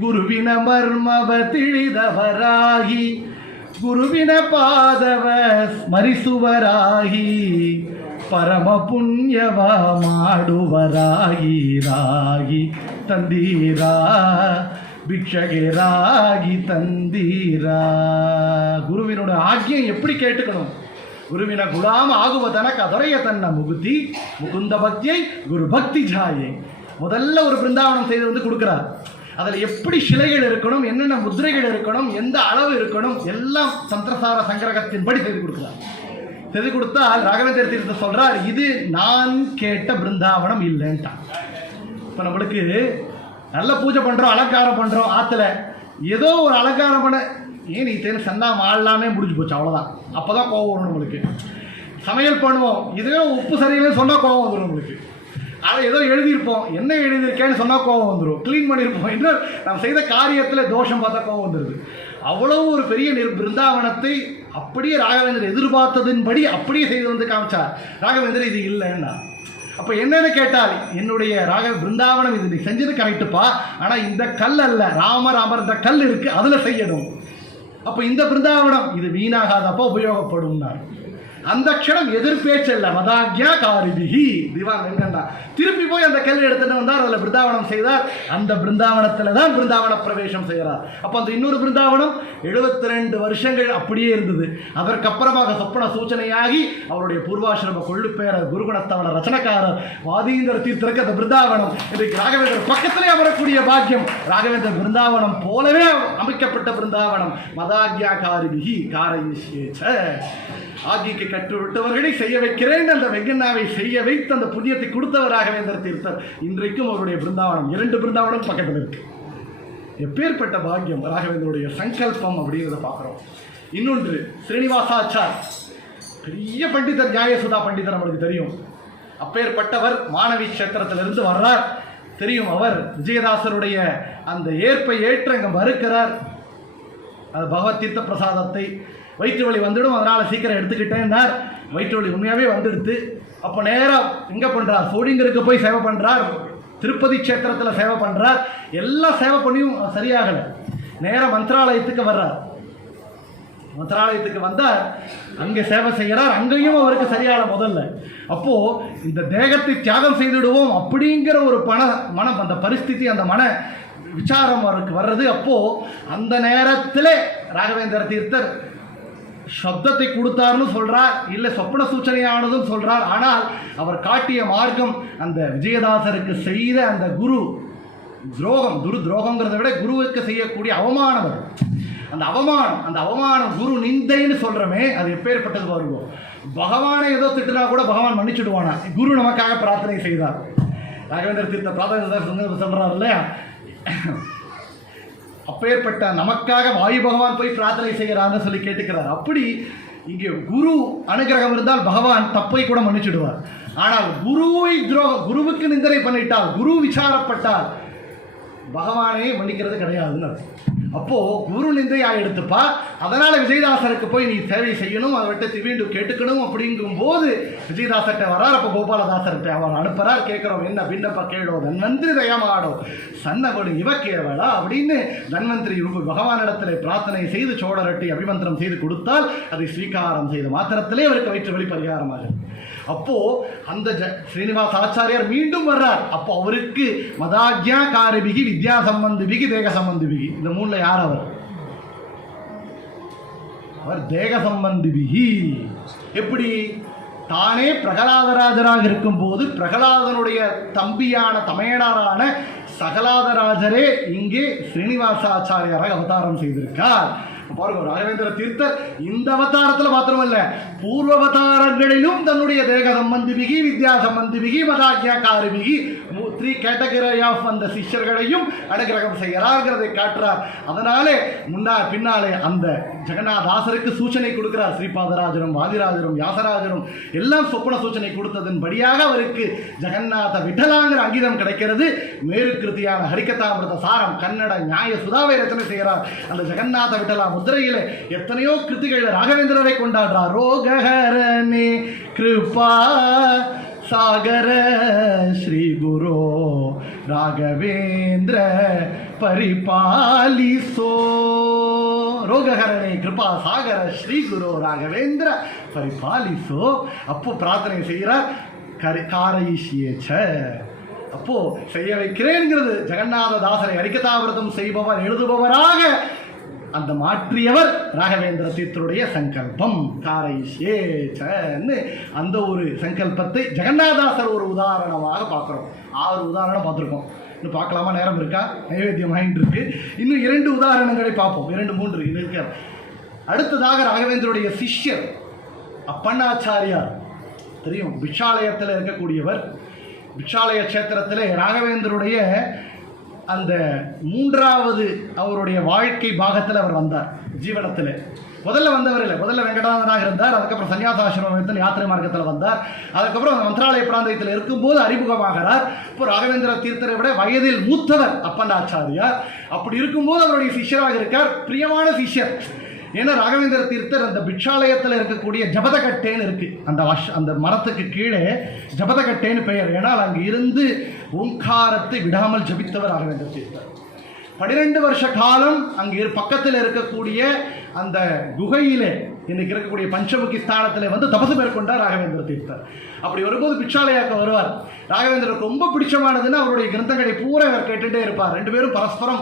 குருவின மர்மவ ತಿಳಿದವರಾಗಿ, ಗುರುವಿನ ಪಾದವ ಸ್ಮರಿಸುವರಾಗಿ, ಪರಮ ಪುಣ್ಯವ ಮಾಡುವರಾಗಿ ರಾಗಿ ತಂದೀರಾ பிக்ஷகேராகி தந்தீரா. குருவினோட ஆக்கியம் எப்படி கேட்டுக்கணும்? குருவின குலாம் ஆகுவதனக்கு அதரைய தன்ன முகுதி முகுந்த பக்தியை குரு பக்தி ஜாயே. முதல்ல ஒரு பிருந்தாவனம் செய்து வந்து கொடுக்குறார். அதில் எப்படி சிலைகள் இருக்கணும், என்னென்ன முத்திரைகள் இருக்கணும், எந்த அளவு இருக்கணும், எல்லாம் சந்திரசார சங்கிரகத்தின்படி செய்து கொடுக்குறார். செய்து கொடுத்தால் ராகவேந்திர தீர்த்தர் சொல்றார், இது நான் கேட்ட பிருந்தாவனம் இல்லைன்ட்டான். இப்போ நம்மளுக்கு நல்ல பூஜை பண்ணுறோம், அலங்காரம் பண்ணுறோம், ஆற்றுல ஏதோ ஒரு அலங்காரம் பண்ண ஏன் நீ தேன் சன்னா மாடலாமே முடிஞ்சு போச்சு, அவ்வளோதான். அப்போ தான் கோவம் வரும் நம்மளுக்கு. சமையல் பண்ணுவோம், இதுவே உப்பு சரியில்லைன்னு சொன்னால் கோவம் வந்துடும் நம்மளுக்கு. அதை ஏதோ எழுதியிருப்போம், என்ன எழுதியிருக்கேன்னு சொன்னால் கோவம் வந்துடும். க்ளீன் பண்ணியிருப்போம், இன்னும் நம்ம செய்த காரியத்தில் தோஷம் பார்த்தா கோவம் வந்துடுது. அவ்வளவு ஒரு பெரிய பிருந்தாவனத்தை அப்படியே ராகவேந்தர் எதிர்பார்த்ததின்படி அப்படியே செய்து வந்து காமிச்சார். ராகவேந்தர் இது இல்லைன்னா அப்போ என்னன்னு கேட்டால், என்னுடைய பிருந்தாவனம் இது நீ செஞ்சது கரெக்டுப்பா, ஆனால் இந்த கல் அல்ல, ராமர் அமர்ந்த கல் இருக்குது, அதில் செய்யணும். அப்போ இந்த பிருந்தாவனம் இது வீணாகாதப்போ உபயோகப்படும்னார். அந்த க்ஷணம் எதிர்பேச்சல்ல, மதாக்யா காரிபிகி திவான் என்னண்டா திருப்பி போய் அந்த கல் எடுத்துட்டு வந்தார், அதில் பிருந்தாவனம் செய்தார். அந்த பிருந்தாவனத்தில் தான் பிருந்தாவன பிரவேசம் செய்கிறார். அப்போ அந்த இன்னொரு பிருந்தாவனம் 72 வருஷங்கள் அப்படியே இருந்தது. அதற்கப்புறமாக சொப்பன சூச்சனையாகி அவருடைய பூர்வாசிரம கொள்ளுப்பேரர் குருகுணத்தவன ரச்சனக்காரர் வாதீந்திர தீர்த்தருக்கு அந்த பிருந்தாவனம் இன்றைக்கு ராகவேந்தர் பக்கத்திலே வரக்கூடிய பாக்கியம். ராகவேந்தர் பிருந்தாவனம் போலவே அமைக்கப்பட்ட பிருந்தாவனம். மதாக்யா காரிபிகி காரயிஷ்யேச்ச. ஆகிக்கு கற்றுவிட்டவர்களை செய்ய வைக்கிறேன், அந்த வெங்கண்ணாவை செய்ய வைத்து அந்த புண்ணியத்தை கொடுத்தவர் ராகவேந்திர தீர்த்தர். இன்றைக்கும் அவருடைய பிருந்தாவனம் 2 பிருந்தாவனம் பக்கத்தில் இருக்கு. எப்பேற்பட்ட பாக்கியம் ராகவேந்தருடைய சங்கல்பம் அப்படிங்கிறத பார்க்குறோம். இன்னொன்று ஸ்ரீனிவாசாச்சார், பெரிய பண்டிதர், நியாயசுதா பண்டிதர் நம்மளுக்கு தெரியும். அப்பேற்பட்டவர் மாணவி கஷேத்திரத்திலிருந்து வர்றார். தெரியும், அவர் விஜயதாசருடைய அந்த ஏற்பை ஏற்று அங்கே மறுக்கிறார். அது பகவத் தீர்த்த பிரசாதத்தை வயிற்று வலி வந்துடும், அதனால் சீக்கிரம் எடுத்துக்கிட்டேன்னார். வயிற்று வலி உண்மையாகவே வந்துடுத்து. அப்போ நேராக எங்கே பண்ணுறார், சோழிங்கருக்கு போய் சேவை பண்ணுறார், திருப்பதி க்ஷேத்திரத்தில் சேவை பண்ணுறார். எல்லாம் சேவை பண்ணியும் சரியாகலை. நேராக மந்திராலயத்துக்கு வர்றார். மந்திராலயத்துக்கு வந்தால் அங்கே சேவை செய்கிறார். அங்கேயும் அவருக்கு சரியான முதல்ல. அப்போது இந்த தேகத்தை தியாகம் செய்துடுவோம் அப்படிங்கிற ஒரு மனம், அந்த பரிஸ்திதி, அந்த மன விசாரம் அவருக்கு வர்றது. அப்போது அந்த நேரத்தில் ராகவேந்திர தீர்த்தர் சப்தத்தை கொடுத்தார்னு சொல்கிறார், இல்லை சொப்பன சூச்சனையானதும் சொல்கிறார். ஆனால் அவர் காட்டிய மார்க்கம் அந்த விஜயதாசருக்கு செய்த அந்த குரு துரோகம், துரோகங்கிறத விட குருவுக்கு செய்யக்கூடிய அவமானம். அது அந்த அவமானம் குரு நிந்தைன்னு சொல்கிறோமே, அது எப்பேற்பட்டது பாருங்க. பகவானை ஏதோ திட்டுனா கூட பகவான் மன்னிச்சுடுவானா? குரு நமக்காக பிரார்த்தனை செய்தார். ராகவேந்திர தீர்த்த பிரார்த்தனை சொல்கிறார் இல்லையா, அப்பேற்பட்ட நமக்காக வாயு பகவான் போய் பிரார்த்தனை செய்கிறான்னு சொல்லி கேட்டுக்கிறார். அப்படி இங்கே குரு அனுகிரகம் இருந்தால் பகவான் தப்பை கூட மன்னிச்சுடுவார். ஆனால் குருவுக்கு நிந்தனை பண்ணிட்டால், குரு விசாரப்பட்டால் பகவானே மன்னிக்கிறது கிடையாதுன்னு. அப்போது குரு நிந்தையா எடுத்துப்பா, அதனால் விஜயதாசருக்கு போய் நீ சேவை செய்யணும், அதை விட்டு மீண்டும் கேட்டுக்கணும். அப்படிங்கும்போது விஜயதாசர்கிட்ட வரார். அப்போ கோபாலதாசர்கிட்ட அவர் அனுப்புகிறார். கேட்குறோம், என்ன விண்ணப்ப கேளோ தன்வந்திரி தயமாடோ சன்னபடு இவ கேவலா அப்படின்னு தன்வந்திரி பகவானிடத்தில் பிரார்த்தனை செய்து சோழரட்டி அபிமந்திரம் செய்து கொடுத்தால் அதை ஸ்வீகாரம் செய்த மாத்திரத்திலே அவருக்கு வயிற்று வலி பரிகாரமாக. அப்போது அந்த ஸ்ரீனிவாச ஆச்சாரியார் மீண்டும் வர்றார். அப்போ அவருக்கு மதாக்யா காரிபிகி வித்யா சம்பந்திபிகி தேக சம்பந்திபிகி, இந்த 3ல் யார் அவர்? அவர் தேக சம்பந்திபிகி. எப்படி? தானே பிரகலாதராஜராக இருக்கும் போது பிரகலாதனுடைய தம்பியான தமையனாரான சகலாதராஜரே இங்கே ஸ்ரீனிவாசாச்சாரியாராக அவதாரம் செய்திருக்கார். பாருங்க, ராகவேந்திர தீர்த்தர் இந்த அவதாரத்தில் மாத்திரமல்ல, பூர்வ அவதாரங்களிலும் தன்னுடைய தேக சம்பந்திபிகி வித்யா சம்பந்திபிகி மதாக்யா காரிபிகி 3 கேட்டகரி ஆஃப் அந்த சிஷ்யர்களையும் அனுகிரகம் செய்கிறார்கிறதை காட்டுறார். அதனாலே பின்னாலே அந்த ஜெகநாதாசருக்கு சூச்சனை கொடுக்கிறார். ஸ்ரீபாதராஜரும் வாதிராஜரும் வியாசராஜரும் எல்லாம் சொப்பன சூச்சனை கொடுத்ததன்படியாக அவருக்கு ஜெகநாத விட்டலாங்கிற அங்கீதம் கிடைக்கிறது. மேரு கிருதியான ஹரிகதாமிருத சாரம் கன்னட நியாய சுதாவை ரச்சனை செய்கிறார். அந்த ஜெகநாத விட்டலா முத்திரையிலே எத்தனையோ கிருதிகள் ராகவேந்திரரை கொண்டாடுறார். ரோகஹரணி கிருபா சாகர ஸ்ரீ குரு ராகவேந்திர பரிபாலிசோ. ரோகஹரணி கிருபா சாகர ஸ்ரீ குரு ராகவேந்திர பரிபாலிசோ. அப்போ பிரார்த்தனை செய்கிறார். காரயிஷ்யேச்ச, அப்போ செய்ய வைக்கிறேங்கிறது ஜெகநாத தாசரை ஹரிகதாவிரதம் செய்பவர் எழுதுபவராக அந்த மாற்றியவர் ராகவேந்திர தீர்த்தருடைய சங்கல்பம் காரைஷேன்னு அந்த ஒரு சங்கல்பத்தை ஜெகநாதாசர் ஒரு உதாரணமாக பார்க்குறோம். 6 உதாரணம் பார்த்துருக்கோம். இன்னும் பார்க்கலாமா? நேரம் இருக்கா? நைவேத்தியம் ஆகிட்டு இருக்கு. இன்னும் 2 உதாரணங்களை பார்ப்போம். 2 3 இது இருக்க. அடுத்ததாக ராகவேந்திரருடைய சிஷ்யர் அப்பண்ணாச்சாரியார் தெரியும், பிக்ஷாலயத்தில் இருக்கக்கூடியவர். பிக்ஷாலய கஷேத்திரத்தில் ராகவேந்திரருடைய அந்த 3வது அவருடைய வாழ்க்கை பாகத்தில் அவர் வந்தார். ஜீவனத்தில் முதல்ல வந்தவர் இல்லை, முதல்ல வெங்கடாதனாக இருந்தார். அதுக்கப்புறம் சன்னியாசாசிரமத்தில் யாத்திரை மார்க்கத்தில் வந்தார். அதுக்கப்புறம் மந்திராலய பிராந்தியத்தில் இருக்கும்போது அறிமுகமாகிறார். இப்போ ராகவேந்திர தீர்த்தரை விட வயதில் மூத்தவர் அப்பண்ணாச்சாரியார். அப்படி இருக்கும்போது அவருடைய சிஷ்யராக இருக்கார். பிரியமான சிஷ்யர். ஏன்னா ராகவேந்திர தீர்த்தர் அந்த பிக்ஷாலயத்தில் இருக்கக்கூடிய ஜபதகட்டேன்னு இருக்கு, அந்த மரத்துக்கு கீழே ஜபதகட்டேன்னு பெயர். ஏன்னால் அங்கு இருந்து ஓங்காரத்தை விடாமல் ஜபித்தவர் ராகவேந்திர தீர்த்தர். 12 வருஷ காலம் அங்கு பக்கத்தில் இருக்கக்கூடிய அந்த குகையிலே இன்னைக்கு இருக்கக்கூடிய பஞ்சமுகி ஸ்தானத்தில் வந்து தபசு மேற்கொண்டார் ராகவேந்திர தீர்த்தர். அப்படி வரும்போது பிக்ஷாலயாக்க வருவார். ராகவேந்திரருக்கு ரொம்ப பிடிச்சமானதுன்னா அவருடைய கிரந்தங்களை பூரா அவர் கேட்டுகிட்டே இருப்பார். 2 பேரும் பரஸ்பரம்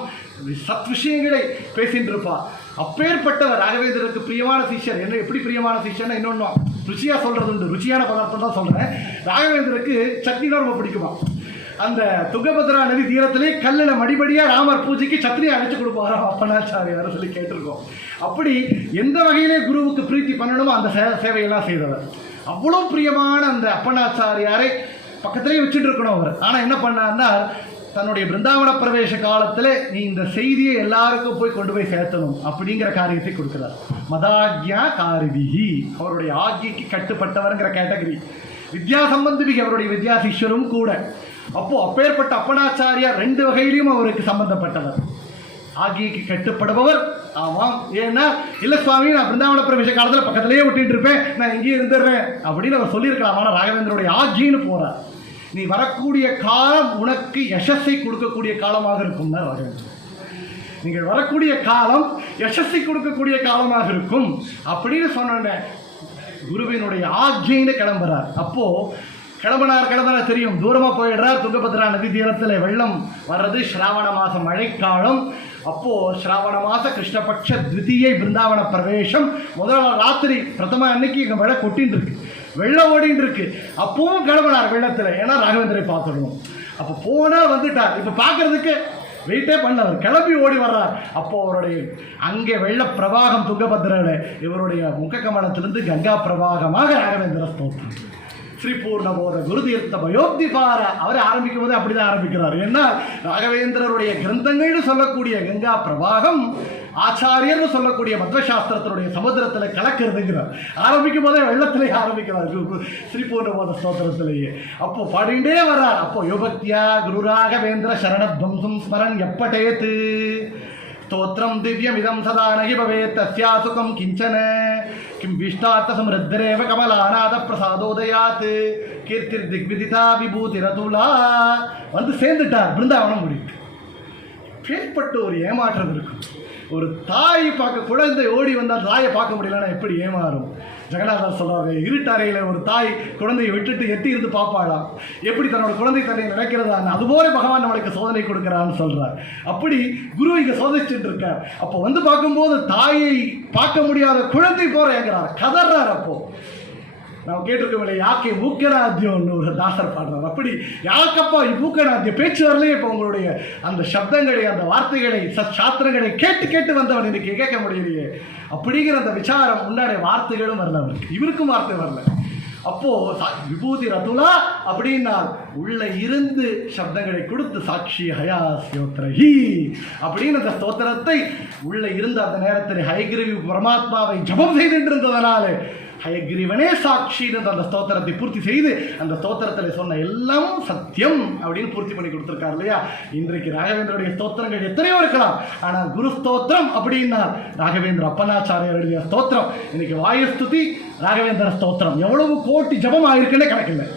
சத் விஷயங்களை பேசிட்டு இருப்பார். அப்பேற்பட்டவர் ராகவேந்திரருக்கு பிரியமான சிஷ்யர். என்ன எப்படி பிரியமான சிஷ்யர்னா இன்னொன்று ருச்சியாக சொல்கிறது உண்டு, ருச்சியான பதார்த்தம் தான் சொல்கிறேன். ராகவேந்திரருக்கு சட்னிலாம் ரொம்ப பிடிக்குமா. அந்த துங்கபத்ரா நதி தீரத்திலே கல்லில் மடிபடியாக ராமர் பூஜைக்கு சட்னி அழைச்சி கொடுப்பாரோ அப்பண்ணாச்சாரியார் சொல்லி கேட்டிருக்கோம். அப்படி எந்த வகையிலே குருவுக்கு பிரீத்தி பண்ணணுமோ அந்த சேவையெல்லாம் செய்தவர். அவ்வளோ பிரியமான அந்த அப்பண்ணாச்சாரியாரை பக்கத்திலே வச்சுட்டு இருக்கணும் அவர். ஆனால் என்ன பண்ணார்னா தன்னுடைய பிருந்தாவன பிரவேச காலத்தில் நீ இந்த செய்தியை எல்லாருக்கும் போய் கொண்டு போய் சேர்த்தணும் அப்படிங்கிற காரியத்தை கொடுக்கிறார். மதாக்யா காரிதிகி, அவருடைய ஆக்ஞைக்கு கட்டுப்பட்டவர்ங்கிற கேட்டகரி. வித்யா சம்பந்திகி அவருடைய வித்யா சிஷ்யரும் கூட. அப்போ அப்பேற்பட்ட அப்பண்ணாச்சாரியார் 2 வகையிலையும் அவருக்கு சம்பந்தப்பட்டவர். ஆகியக்கு கட்டுப்படுபவர். ஆமாம், ஏன்னா இல்லை சுவாமி நான் பிருந்தாவன பிரவேச காலத்தில் பக்கத்திலேயே விட்டுட்டு இருப்பேன், நான் எங்கேயும் இருந்துடுறேன் அப்படின்னு அவர் சொல்லியிருக்கலாம். ஆனால் ராகவேந்திரனுடைய ஆக்ஞின்னு போகிறார். நீ வரக்கூடிய காலம் உனக்கு யசஸை கொடுக்கக்கூடிய காலமாக இருக்கும். ராகவேந்திரன், நீங்கள் வரக்கூடிய காலம் யசஸை கொடுக்கக்கூடிய காலமாக இருக்கும் அப்படின்னு சொன்ன குருவினுடைய ஆக்ஞைன்னு கிளம்புறார். அப்போ கிளம்பினார் தெரியும், தூரமாக போயிடுறார். துங்கபத்ரா நதி தீரத்தில் வெள்ளம் வர்றது, ஸ்ராவண மாதம் மழைக்காலம். அப்போது ஸ்ராவண மாதம் கிருஷ்ணபக்ஷ த்விதீயை பிருந்தாவன பிரவேசம். முதல் ராத்திரி பிரதம அன்னைக்கு இங்கே மழை கொட்டின்னு இருக்கு, வெள்ளம் ஓடின்னு இருக்கு. அப்பவும் கிளம்பினார் வெள்ளத்தில், ஏன்னா ராகவேந்திரை பார்த்துடணும். அப்போ போனால் வந்துட்டார். இப்போ பார்க்கறதுக்கு வெயிட்டே பண்ணவர், கிளம்பி ஓடி வர்றார். அப்போ அவருடைய அங்கே வெள்ள பிரவாகம் துங்கபத்ராவில் இவருடைய முக கமலத்திலிருந்து கங்கா பிரவாகமாக ராகவேந்திர ஸ்தோத்திரம். ஸ்ரீபூர்ணபோத குருதீர்த்த பயோப்திபார அவரை ஆரம்பிக்கும் போது அப்படிதான் ஆரம்பிக்கிறார். ஏன்னா ராகவேந்திரருடைய கிரந்தங்கள்னு சொல்லக்கூடிய கங்கா பிரவாகம் ஆச்சாரியர்னு சொல்லக்கூடிய மத்வசாஸ்திரத்தினுடைய சமுத்திரத்தில் கலக்கிறதுங்கிறார். ஆரம்பிக்கும் போதே வெள்ளத்திலே ஆரம்பிக்கிறார் ஸ்ரீபூர்ணபோத ஸ்தோத்திரத்திலேயே. அப்போ பாடிண்டே வர்றார். அப்போ யோபக்தியா குரு ராகவேந்திர சரணத்வம்சம் ஸ்மரன் எப்பட்டேத்து ஸ்தோத்திரம் திவ்யமிதம் சதா நகி பவேத் தஸ்யா சுகம் கிஞ்சன கிம் விஷ்டார்த்த சம்ருத்தரேவ கமலாநாத பிரசாதோதயாத் கீர்த்திர் திக்விதிதா விபூதி ரதுலா வந்து சேர்ந்துட்டார். பிருந்தாவனம் முடிக்கு. பேர்பட்ட ஒரு ஏமாற்றம் இருக்கும். ஒரு தாய் பார்க்க குழந்தை ஓடி வந்தால் தாயை பார்க்க முடியலன்னா எப்படி ஏமாறும்? ஜெகநாதர் சொல்றாரு, இருட்டறையில் ஒரு தாய் குழந்தையை விட்டுட்டு எட்டி இருந்து பார்ப்பாளாம், எப்படி தன்னோட குழந்தை தன்னை நினைக்கிறதா, அதுபோல பகவான் நம்மளுக்கு சோதனை கொடுக்கிறான்னு சொல்றார். அப்படி குரு இங்க சோதிச்சுட்டு இருக்கார். அப்போ வந்து பார்க்கும்போது தாயை பார்க்க முடியாத குழந்தை போற ஏங்கிறார், கதறார். அப்போ ನಾವು ಕೇಟಿருக்கோம் யாக்கே மூக்கநாத்தியம்னு ஒரு தாசர் பாடுறார். அப்படி யாக்கப்பா மூக்கநாத்தியம் பேச்சு வரலையே. இப்போ உங்களுடைய அந்த சப்தங்களை, அந்த வார்த்தைகளை, சாஸ்திரங்களை கேட்டு கேட்டு வந்தவன் இன்னைக்கு கேட்க முடியலையே அப்படிங்கிற அந்த விசாரம் முன்னாடி வார்த்தைகளும் வரல அவருக்கு, இவருக்கும் வார்த்தை வரல. அப்போ விபூதி ரதுலா அப்படின்னா உள்ள இருந்து சப்தங்களை கொடுத்து சாட்சி ஹயா ஸ்தோத்ரஹி அப்படின்னு அந்த ஸ்தோத்திரத்தை உள்ள இருந்த அந்த நேரத்தில் ஹயகிரிவி பரமாத்மாவை ஜபம் செய்துட்டு இருந்ததனால ஹயகிரிவனே சாட்சின்னு அந்த ஸ்தோத்திரத்தை பூர்த்தி செய்து அந்த ஸ்தோத்திரத்தில் சொன்ன எல்லாமும் சத்தியம் அப்படின்னு பூர்த்தி பண்ணி கொடுத்துருக்காரு இல்லையா. இன்றைக்கு ராகவேந்திரனுடைய ஸ்தோத்திரங்கள் எத்தனையோ இருக்கலாம், ஆனால் குரு ஸ்தோத்திரம் அப்படின்னா ராகவேந்திர அப்பண்ணாச்சாரியருடைய ஸ்தோத்திரம். இன்னைக்கு வாயுஸ்துதி ராகவேந்திர ஸ்தோத்திரம் எவ்வளவு கோட்டி ஜபம் ஆகிருக்குன்னே கணக்கில்லை.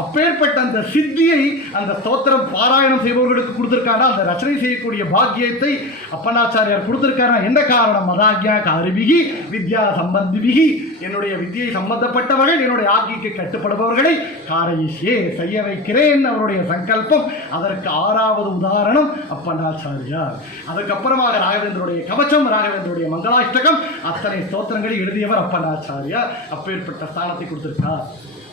அப்பேற்பட்ட அந்த சித்தியை அந்த ஸ்தோத்திரம் பாராயணம் செய்பவர்களுக்கு கொடுத்திருக்காரா, அந்த ரச்சனை செய்யக்கூடிய பாக்கியத்தை அப்பனாச்சாரியார் கொடுத்திருக்காரா. என்ன காரணம்? மதாக்யா காரிபிகி வித்யா சம்பந்திபிகி, என்னுடைய வித்தியை சம்பந்தப்பட்டவர்கள், என்னுடைய ஆக்கிக்கு கட்டுப்படுபவர்களை காரையிஷே செய்ய வைக்கிறேன் அவருடைய சங்கல்பம். அதற்கு 6வது உதாரணம் அப்பனாச்சாரியார். அதுக்கப்புறமாக ராகவேந்தருடைய கவச்சம், ராகவேந்தருடைய மங்களாஷ்டகம், அத்தனை ஸ்தோத்திரங்களை எழுதியவர் அப்பனாச்சாரியார். அப்பேற்பட்ட ஸ்தானத்தை கொடுத்திருக்கார்.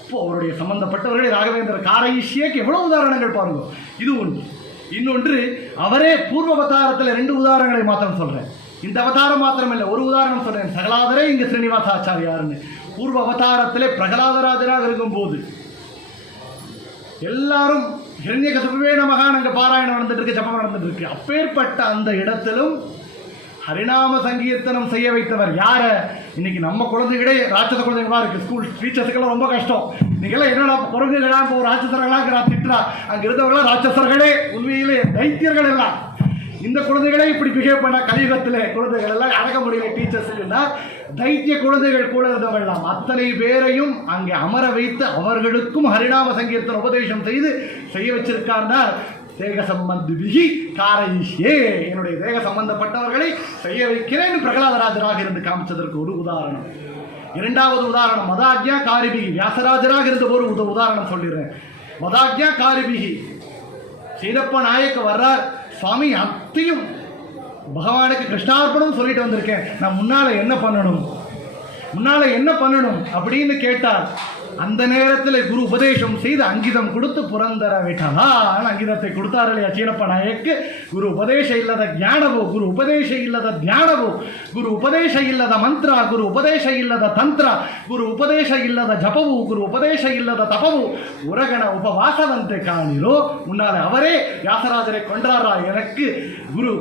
இப்போ அவருடைய சம்பந்தப்பட்டவர்களை ராகவேந்திர காரையிஷேக்கு எவ்வளவு உதாரணங்கள் பாருங்க. இது ஒன்று. இன்னொன்று, அவரே பூர்வ அவதாரத்தில் 2 உதாரணங்களை மாத்திரம் சொல்றேன். இந்த அவதாரம் மாத்திரம் இல்லை, ஒரு உதாரணம் சொல்றேன். சகலாதரே இங்க ஸ்ரீனிவாசாச்சாரியார்னு. பூர்வ அவதாரத்திலே பிரகலாதராஜராக இருக்கும்போது எல்லாரும் ஹிரண்யகசிபுவே நமகா அங்க பாராயணம் நடந்துட்டு இருக்கு, ஜபம் நடந்துட்டு இருக்கு. அப்பேற்பட்ட அந்த இடத்திலும் ஹரிநாம சங்கீர்த்தனம் செய்ய வைத்தவர் யார? இன்னைக்கு நம்ம குழந்தைகளே ராட்சச குழந்தைகளா இருக்கு. ஸ்கூல் டீச்சர்ஸுக்கெல்லாம் ரொம்ப கஷ்டம். நீங்களாம் என்னடா குரங்குகளா, இப்போ ராட்சசர்களா திட்டுறா. அங்க இருந்தவர்களா ராட்சசர்களே, உண்மையிலே தைத்தியர்கள் எல்லாம். இந்த குழந்தைகளே இப்படி பிஹேவ் பண்ண கலியுகத்திலே குழந்தைகள் எல்லாம் அடக்க முடியல டீச்சர்ஸுக்குன்னா, தைத்திய குழந்தைகள் கூட இருந்தவர்களாம். அத்தனை பேரையும் அங்கே அமர வைத்து அவர்களுக்கும் ஹரிநாம சங்கீர்த்தன உபதேசம் செய்ய வச்சிருக்காருன்னா, தேக சம்பந்திபிகி காரையிஷே, என்னுடைய தேக சம்பந்தப்பட்டவர்களை செய்ய வைக்கிறேன் பிரகலாதராஜராக இருந்து காமிச்சதற்கு ஒரு உதாரணம். 2வது உதாரணம் மதாக்யா காரிபிகி, வியாசராஜராக இருந்த ஒரு உதாரணம் சொல்லிடுறேன். மதாக்யா காரிபிகி, சீனப்ப நாயக்க வர்றார். சுவாமி அத்தையும் பகவானுக்கு கிருஷ்ணார்ப்பணம் சொல்லிட்டு வந்திருக்கேன், நான் முன்னால என்ன பண்ணணும் அப்படின்னு கேட்டார். அந்த நேரத்தில் குரு உபதேசம் செய்து அங்கிதம் கொடுத்து புரந்தர விட்டலா அங்கிதத்தை கொடுத்தார் இல்லையா சீனப்ப நாயக்கு. குரு ಉಪದೇಶ ಇಲ್ಲದ ಜ್ಞಾನವು, ಗುರು ಉಪದೇಶ ಇಲ್ಲದ ಧ್ಯಾನವು, ಗುರು ಉಪದೇಶ ಇಲ್ಲದ ಮಂತ್ರ, ಗುರು ಉಪದೇಶ ಇಲ್ಲದ ತಂತ್ರ, ಗುರು ಉಪದೇಶ ಇಲ್ಲದ ಜಪವು, ಗುರು ಉಪದೇಶ ಇಲ್ಲದ ತಪವು ಉರಗಣ ಉಪವಾಸವಂತೆ ಕಾಣಿರೋ. முன்னாலே அவரே வியாசராஜரை கொன்றாரா, எனக்கு குரு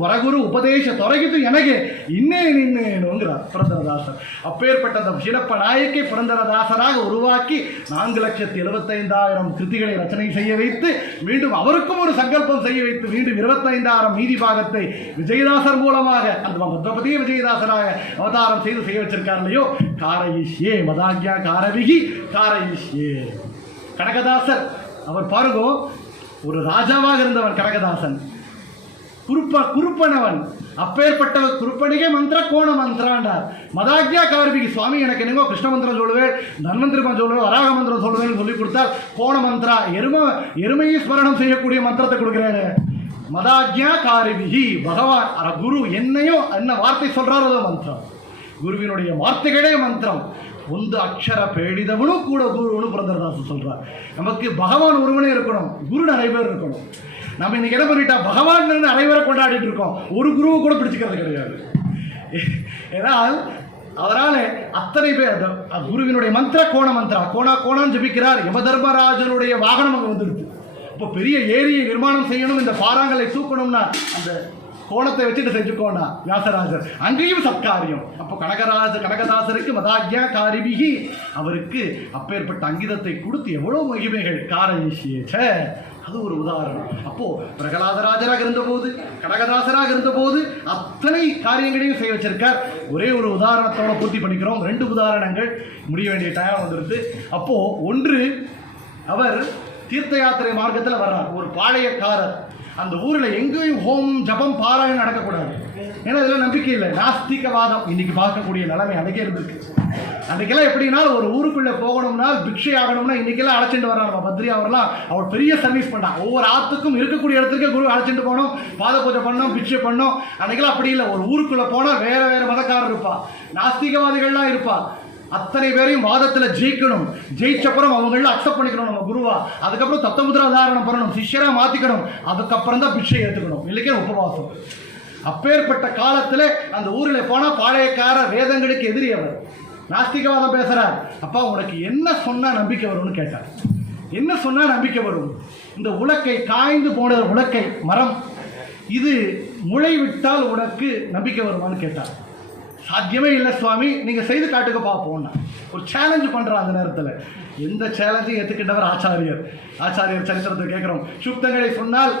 வரகுரு உபதேச தொலைகிட்டு எனக்கு இன்னேனுங்கிறார் புரந்தரதாசர். அப்பேற்பட்ட அந்த சிறப்ப நாயக்கை புரந்தரதாசராக உருவாக்கி 4,75,000 கிருதிகளை ரச்சனை செய்ய வைத்து, மீண்டும் அவருக்கும் ஒரு சங்கல்பம் செய்ய வைத்து, மீண்டும் 25,000 மீதி பாகத்தை விஜயதாசர் மூலமாக அந்த பத்மபதிய விஜயதாசராக அவதாரம் செய்ய வச்சிருக்கார் இல்லையோ. காரையிஷே மதாக்யா காரவிகி காரையிஷே. கனகதாசர் அவர் பாருங்க, ஒரு ராஜாவாக இருந்தவன் கனகதாசன், குருப்பனவன். அப்பேற்பட்டவர் குருப்பனிகை மந்திர கோண மந்திராண்டார். மதாக்யா கார்பிகி, சுவாமி எனக்கு என்னங்கோ கிருஷ்ண மந்திரம் சொல்லுவேன், தன்வந்திரி சொல்லுவேன், வராக மந்திரம் சொல்லுவேன்னு சொல்லி கொடுத்தார். கோண மந்திரா, எருமையை ஸ்மரணம் செய்யக்கூடிய மந்திரத்தை கொடுக்குறாரு. மதாக்யா காரிபிகி, பகவான் குரு என்னையும் என்ன வார்த்தை சொல்றாரோ அது மந்திரம். குருவினுடைய வார்த்தைகளே மந்திரம். ಒಂದು ಅಕ್ಷರ பேடிதவனும் கூட குருன்னு புரந்தரதாசன் சொல்றார். நமக்கு பகவான் ஒருவனே இருக்கணும், குரு நிறைய பேர் இருக்கணும். நம்ம இன்னைக்கு என்ன பண்ணிட்டா, பகவான் அனைவரை கொண்டாடிட்டு இருக்கோம், ஒரு குருவை கூட பிடிச்சிக்கிறது கிடையாது. ஏனால் அதனால அத்தனை பேர் குருவினுடைய மந்திர கோண மந்திரா, கோணான்னு ஜபிக்கிறார். யமதர்மராஜனுடைய வாகனம் அங்கே வந்துடுது. இப்போ பெரிய ஏரியை நிர்மாணம் செய்யணும், இந்த பாறாங்களை தூக்கணும்னா அந்த கோணத்தை வச்சுட்டு செஞ்சுக்கோனா வியாசராஜர், அங்கேயும் சத்காரியம். அப்போ கனகதாசருக்கு மதாக்யா காரிபிகி, அவருக்கு அப்பேற்பட்ட அங்கிதத்தை கொடுத்து எவ்வளோ மகிமைகள். காரையிஷேச்ச, அது ஒரு உதாரணம். அப்போ பிரகலாதராஜராக இருந்தபோது, கனகதாசராக இருந்தபோது அத்தனை காரியங்களையும் செய்ய வச்சிருக்கார். ஒரே ஒரு உதாரணத்தோட பூர்த்தி பண்ணிக்கிறோம். 2 உதாரணங்கள், முடிய வேண்டிய டைம் வந்துடுது. அப்போ ஒன்று, அவர் தீர்த்த யாத்திரை மார்க்கத்தில் வர்றார். ஒரு பாளையக்காரர், அந்த ஊரில் எங்கேயும் ஹோம் ஜபம் பாராயணம் நடக்கக்கூடாது. ஏன்னா இதெல்லாம் நம்பிக்கை இல்லை, நாஸ்திகவாதம். இன்னைக்கு பார்க்கக்கூடிய நிலைமை அன்றைக்கே இருந்திருக்கு. அன்றைக்கெல்லாம் எப்படின்னா, ஒரு ஊருக்குள்ளே போகணும்னா பிக்ஷை ஆகணும்னா இன்னைக்கெல்லாம் அழைச்சிட்டு வர்றாங்க. பத்ரி அவர்லாம் அவர் பெரிய சர்வீஸ் பண்ணாங்க. ஒவ்வொரு ஆத்துக்கும் இருக்கக்கூடிய இடத்துக்கு குரு அழைச்சிட்டு போனோம், பாத பூஜை பண்ணோம், பிக்ஷை பண்ணோம். அன்றைக்கெல்லாம் அப்படி இல்லை. ஒரு ஊருக்குள்ளே போனால் வேறு மதக்காரர் இருப்பா, நாஸ்திகவாதிகள்லாம் இருப்பா. அத்தனை பேரையும் வாதத்தில் ஜெயிக்கணும், ஜெயிச்சப்புறம் அவங்கள அக்செப்ட் பண்ணிக்கணும் நம்ம குருவா. அதுக்கப்புறம் தத்தமுதிரா தாரணம் பண்ணணும், சிஷ்யராக மாற்றிக்கணும். அதுக்கப்புறம் தான் பிக்ஷை ஏற்றுக்கணும், இல்லைக்கே உபவாசம். அப்பேற்பட்ட காலத்தில் அந்த ஊரில் போனால் பாளையக்கார வேதங்களுக்கு எதிரி அவர், நாஸ்திகவாதம் பேசுகிறார். அப்பா உனக்கு என்ன சொன்னால் நம்பிக்கை வரும்னு கேட்டார். என்ன சொன்னால் நம்பிக்கை வரும்? இந்த உலக்கை, காய்ந்து போன உலக்கை மரம், இது முளை விட்டால் உனக்கு நம்பிக்கை வருமானு கேட்டார். சாத்தியமே இல்லை சுவாமி, நீங்கள் செய்து காட்டுக்க பார்ப்போம்னா ஒரு சேலஞ்சு பண்ணுறான். அந்த நேரத்தில் எந்த சேலஞ்சையும் ஏற்றுக்கிட்டவர் ஆச்சாரியர். ஆச்சாரியர் சரித்திரத்தை கேட்குறோம். சுப்தங்களை சொன்னால்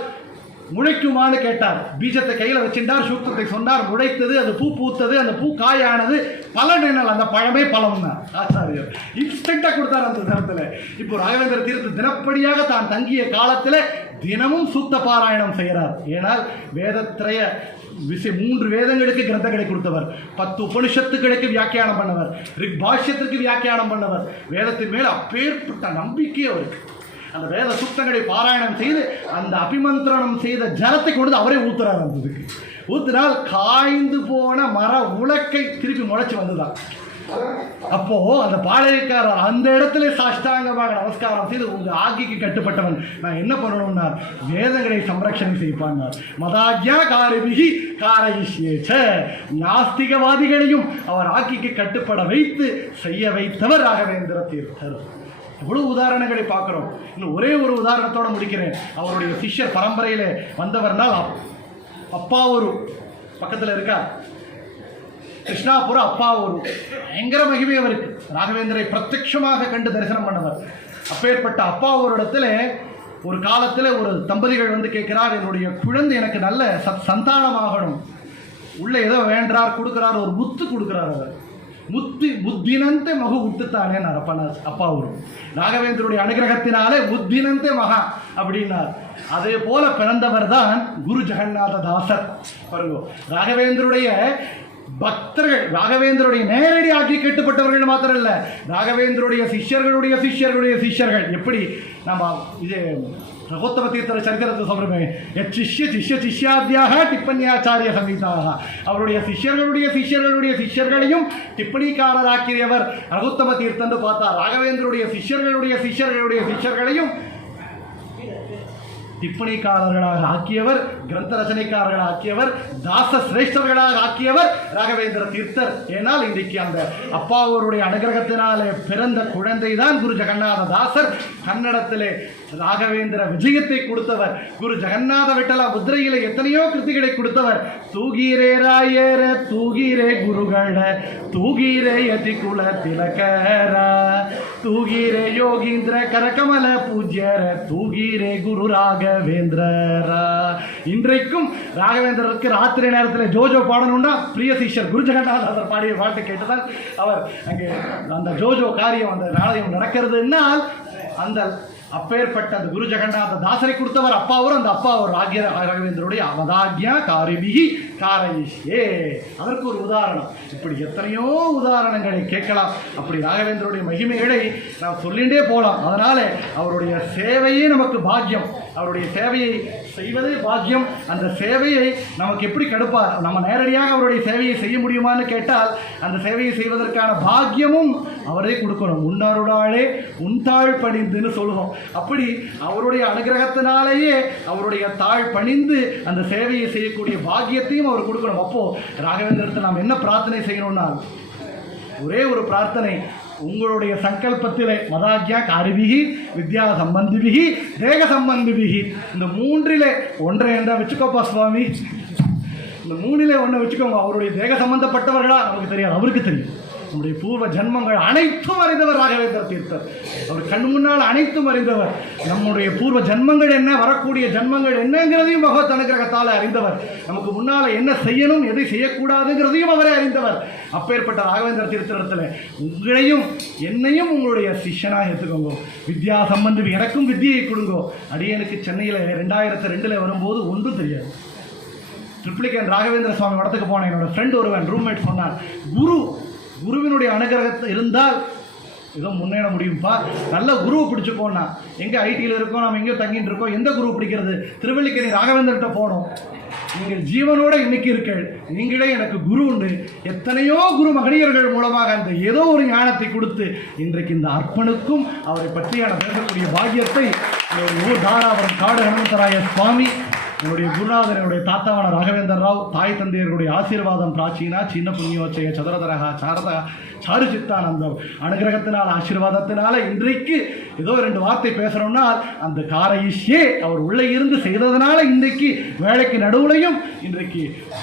முளைக்குமான்னு கேட்டார். பீஜத்தை கையில் வச்சிருந்தார், சூக்தத்தை சொன்னார், முளைத்தது, அது பூ பூத்தது, அந்த பூ காயானது, பலன் என்னல் அந்த பழமே பலம் தான். ஆச்சாரியர் இன்ஸ்டன்டா கொடுத்தார் அந்த தினத்தில். இப்போ ராகவேந்திர தீர்த்த தினப்படியாக தான் தங்கிய காலத்தில் தினமும் சூக்த பாராயணம் செய்கிறார். ஏனால் வேதத்திரைய 3 வேதங்களுக்கு கிரந்தங்களை கொடுத்தவர், 10 உபனிஷத்துக்களுக்கு வியாக்கியானம் பண்ணவர், ரிக் பாஷ்யத்திற்கு வியாக்கியானம் பண்ணவர். வேதத்தின் மேல் அப்பேற்பட்ட நம்பிக்கை அவருக்கு. அந்த வேத சூக்தங்களை பாராயணம் செய்து அந்த அபிமந்திரணம் செய்த ஜலத்தை கொண்டு அவரே ஊத்துறார். அந்ததுக்கு ஊத்தினால் காய்ந்து போன மர உலக்கை திருப்பி முளைச்சி வந்துதான். அப்போ அந்த பாளையக்காரர் அந்த இடத்துல சாஷ்டாங்கமாக நமஸ்காரம் செய்து, உங்க ஆக்கிக்கு கட்டுப்பட்டவன், நான் என்ன பண்ணணும்னா வேதங்களை சம்ரட்சணை செய்வான்னார். மதாஜ்யா காரிபிகி காரயிஷ்யேச்ச, நாஸ்திகவாதிகளையும் அவர் ஆக்கிக்கு கட்டுப்பட வைத்து செய்ய வைத்தவர் ராகவேந்திர தீர்த்தர். இவ்வளவு உதாரணங்களை பார்க்கிறோம். இன்னும் ஒரே ஒரு உதாரணத்தோட முடிக்கிறேன். அவருடைய சிஷ்யர் பரம்பரையில வந்தவர்னால் அப்பாவூர் பக்கத்தில் இருக்கார், கிருஷ்ணாபுரம் அப்பாவூர். பயங்கர மகிமை அவருக்கு. ராகவேந்திரை பிரத்யட்சமாக கண்டு தரிசனம் பண்ணவர். அப்பேற்பட்ட அப்பாவூரிடத்துல ஒரு காலத்தில் ஒரு தம்பதிகள் வந்து கேட்கிறார், என்னுடைய குழந்தை எனக்கு நல்ல சந்தானமாகணும். உள்ள ஏதோ வேண்டார், கொடுக்கிறார், ஒரு முத்து கொடுக்கிறார். அவர் முத்தினந்தே மகு விட்டுத்தானே அப்பாவூர். ராகவேந்தருடைய அனுகிரகத்தினாலே முத்தினந்தே மகா அப்படின்னார். அதே போல பிறந்தவர் தான் குரு ஜெகநாத தாசர். பாருங்க, ராகவேந்தருடைய பக்தர்கள், ராகவேந்தருடைய நேரடி ஆக்கி கட்டுப்பட்டவர்கள் மாத்திரம் இல்லை, ராகவேந்தருடைய சிஷ்யர்களுடைய சிஷ்யர்களுடைய சிஷ்யர்கள். எப்படி நம்ம இது ரகோத்தம தீர்த்தர சரித்திரத்தை சொல்றோமே, சிஷ்ய சிஷ்ய சிஷ்யாத்தியாக டிப்பன்யாச்சாரிய சமீதாக, அவருடைய சிஷ்யர்களுடைய சிஷ்யர்களுடைய சிஷ்யர்களையும் டிப்பணிக்காரராக்கியவர் ரகோத்தம தீர்த்தன்னு பார்த்தார். ராகவேந்தருடைய சிஷ்யர்களுடைய சிஷ்யர்களுடைய சிஷ்யர்களையும் டிப்பணிக்காரர்களாக ஆக்கியவர், கிரந்த ரச்சனைக்காரர்களாக ஆக்கியவர், தாச சிரேஷ்டர்களாக ஆக்கியவர் ராகவேந்திர தீர்த்தர். ஏனால் இன்றைக்கு அந்த அப்பாவருடைய அனுகிரகத்தினாலே பிறந்த குழந்தை தான் குரு ஜெகநாத தாசர். கன்னடத்திலே ராகவேந்திர விஜயத்தை கொடுத்தவர். குரு ஜெகநாத விட்டலா முத்திரையில எத்தனையோ கிருத்திகளை கொடுத்தவர். தூகீரே ராயர தூகீரே குருகள தூகீரே யதி குல திலகர தூகீரே யோகீந்திர கரகமல பூஜ்யர தூகீரே குரு ராகவேந்திரரா. இன்றைக்கும் ராகவேந்திரருக்கு ராத்திரி நேரத்தில் ஜோஜோ பாடணும்னா பிரிய சிஷ்யர் குரு ஜெகநாதர் பாடிய பாட்டை கேட்டுதான் அவர் அங்கே அந்த ஜோஜோ காரியம், அந்த நாளையம் நடக்கிறதுனால் அந்த அப்பேற்பட்ட அந்த குரு ஜெகநாத தாசரை கொடுத்தவர் அப்பாவூர். அந்த அப்பாவூர் ராகவேந்தருடைய அவதாக்யா காரிபிகி காரயிஷ்யே. அதற்கு ஒரு உதாரணம். இப்படி எத்தனையோ உதாரணங்களை கேட்கலாம். அப்படி ராகவேந்தருடைய மகிமைகளை நாம் சொல்லிகிட்டே போகலாம். அதனால அவருடைய சேவையே நமக்கு பாக்கியம். அவருடைய சேவையை செய்வதே பாக்கியம். அந்த சேவையை நமக்கு எப்படி கடுப்பார், நம்ம நேரடியாக அவருடைய சேவையை செய்ய முடியுமான்னு கேட்டால் அந்த சேவையை செய்வதற்கான பாக்கியமும் அவரே கொடுக்கணும். உன்னருளாலே உன்தாழ் பணிந்துன்னு சொல்லுவோம். அப்படி அவருடைய அனுகிரகத்தினாலேயே அவருடைய தாழ் பணிந்து அந்த சேவையை செய்யக்கூடிய பாக்கியத்தையும் அவர் கொடுக்கணும். அப்போ ராகவேந்திரத்தை நாம் என்ன பிரார்த்தனை செய்யணும்னா ஒரே ஒரு பிரார்த்தனை, உங்களுடைய சங்கல்பத்திலே மதாக்கியா காரிபிகி வித்யா சம்பந்திபிகி தேக சம்பந்திபிகி, இந்த 3லே ஒன்றை என்ன வச்சுக்கோப்பா சுவாமி, இந்த 3லே ஒன்றை வச்சுக்கோங்க. அவருடைய தேக சம்பந்தப்பட்டவர்களா நமக்கு தெரியாது, அவருக்கு தெரியும். நம்முடைய பூர்வ ஜன்மங்கள் அனைத்தும் அறிந்தவர் ராகவேந்திர தீர்த்தர். அவர் கண் முன்னால் அனைத்தும் அறிந்தவர். நம்முடைய பூர்வ ஜன்மங்கள் என்ன, வரக்கூடிய ஜன்மங்கள் என்னங்கிறதையும் பகவத் அனுகிரகத்தால் அறிந்தவர். நமக்கு முன்னால் என்ன செய்யணும் எதை செய்யக்கூடாதுங்கிறதையும் அவரே அறிந்தவர். அப்பேற்பட்ட ராகவேந்திர தீர்த்தத்தில் உங்களையும் என்னையும் உங்களுடைய சிஷ்யனாக எடுத்துக்கோங்க. வித்யா சம்பந்தம் எனக்கும் வித்தியை கொடுங்கோ. அடியனுக்கு சென்னையில் 2002 வரும்போது ஒன்றும் தெரியாது. ட்ரிப்ளிகேன் ராகவேந்திர சுவாமி இடத்துக்கு போனேன். என்னோட ஃப்ரெண்ட் ஒருவன் ரூம்மேட் சொன்னார், குருவினுடைய அனுகிரகத்தை இருந்தால் ஏதோ முன்னேற முடியும்ப்பா, நல்ல குருவை பிடிச்சிக்கோன்னா. எங்கே ஐடியில் இருக்கோம், நம்ம எங்கேயோ தங்கிட்டு இருக்கோம், எந்த குருவை பிடிக்கிறது, திருவல்லிக்கேணி ராகவேந்திரகிட்ட போனோம். நீங்கள் ஜீவனோட இன்னைக்கு இருக்கீர்கள், நீங்களே எனக்கு குரு உண்டு. எத்தனையோ குரு மகனியர்கள் மூலமாக அந்த ஏதோ ஒரு ஞானத்தை கொடுத்து இன்றைக்கு இந்த அர்ப்பனுக்கும் அவரை பற்றியான பேசக்கூடிய பாக்கியத்தை தாராபுரம் காடு ஹனுமந்தராய சுவாமி, என்னுடைய குருநாதர், என்னுடைய தாத்தாவான ராகவேந்தர் ராவ், தாய் தந்தையர்களுடைய ஆசீர்வாதம் பிராச்சீனா சின்ன புண்ணியோச்சய சதுரதரகா சாரதா சாரு சித்தானந்தம் அனுகிரகத்தினால் ஆசீர்வாதத்தினால இன்றைக்கு ஏதோ 2 வார்த்தை பேசுகிறோம்னா அந்த காரயிஷ்யே அவர் உள்ளே இருந்து செய்ததுனால இன்றைக்கு வேலைக்கு நடுவுலையும் இன்றைக்கு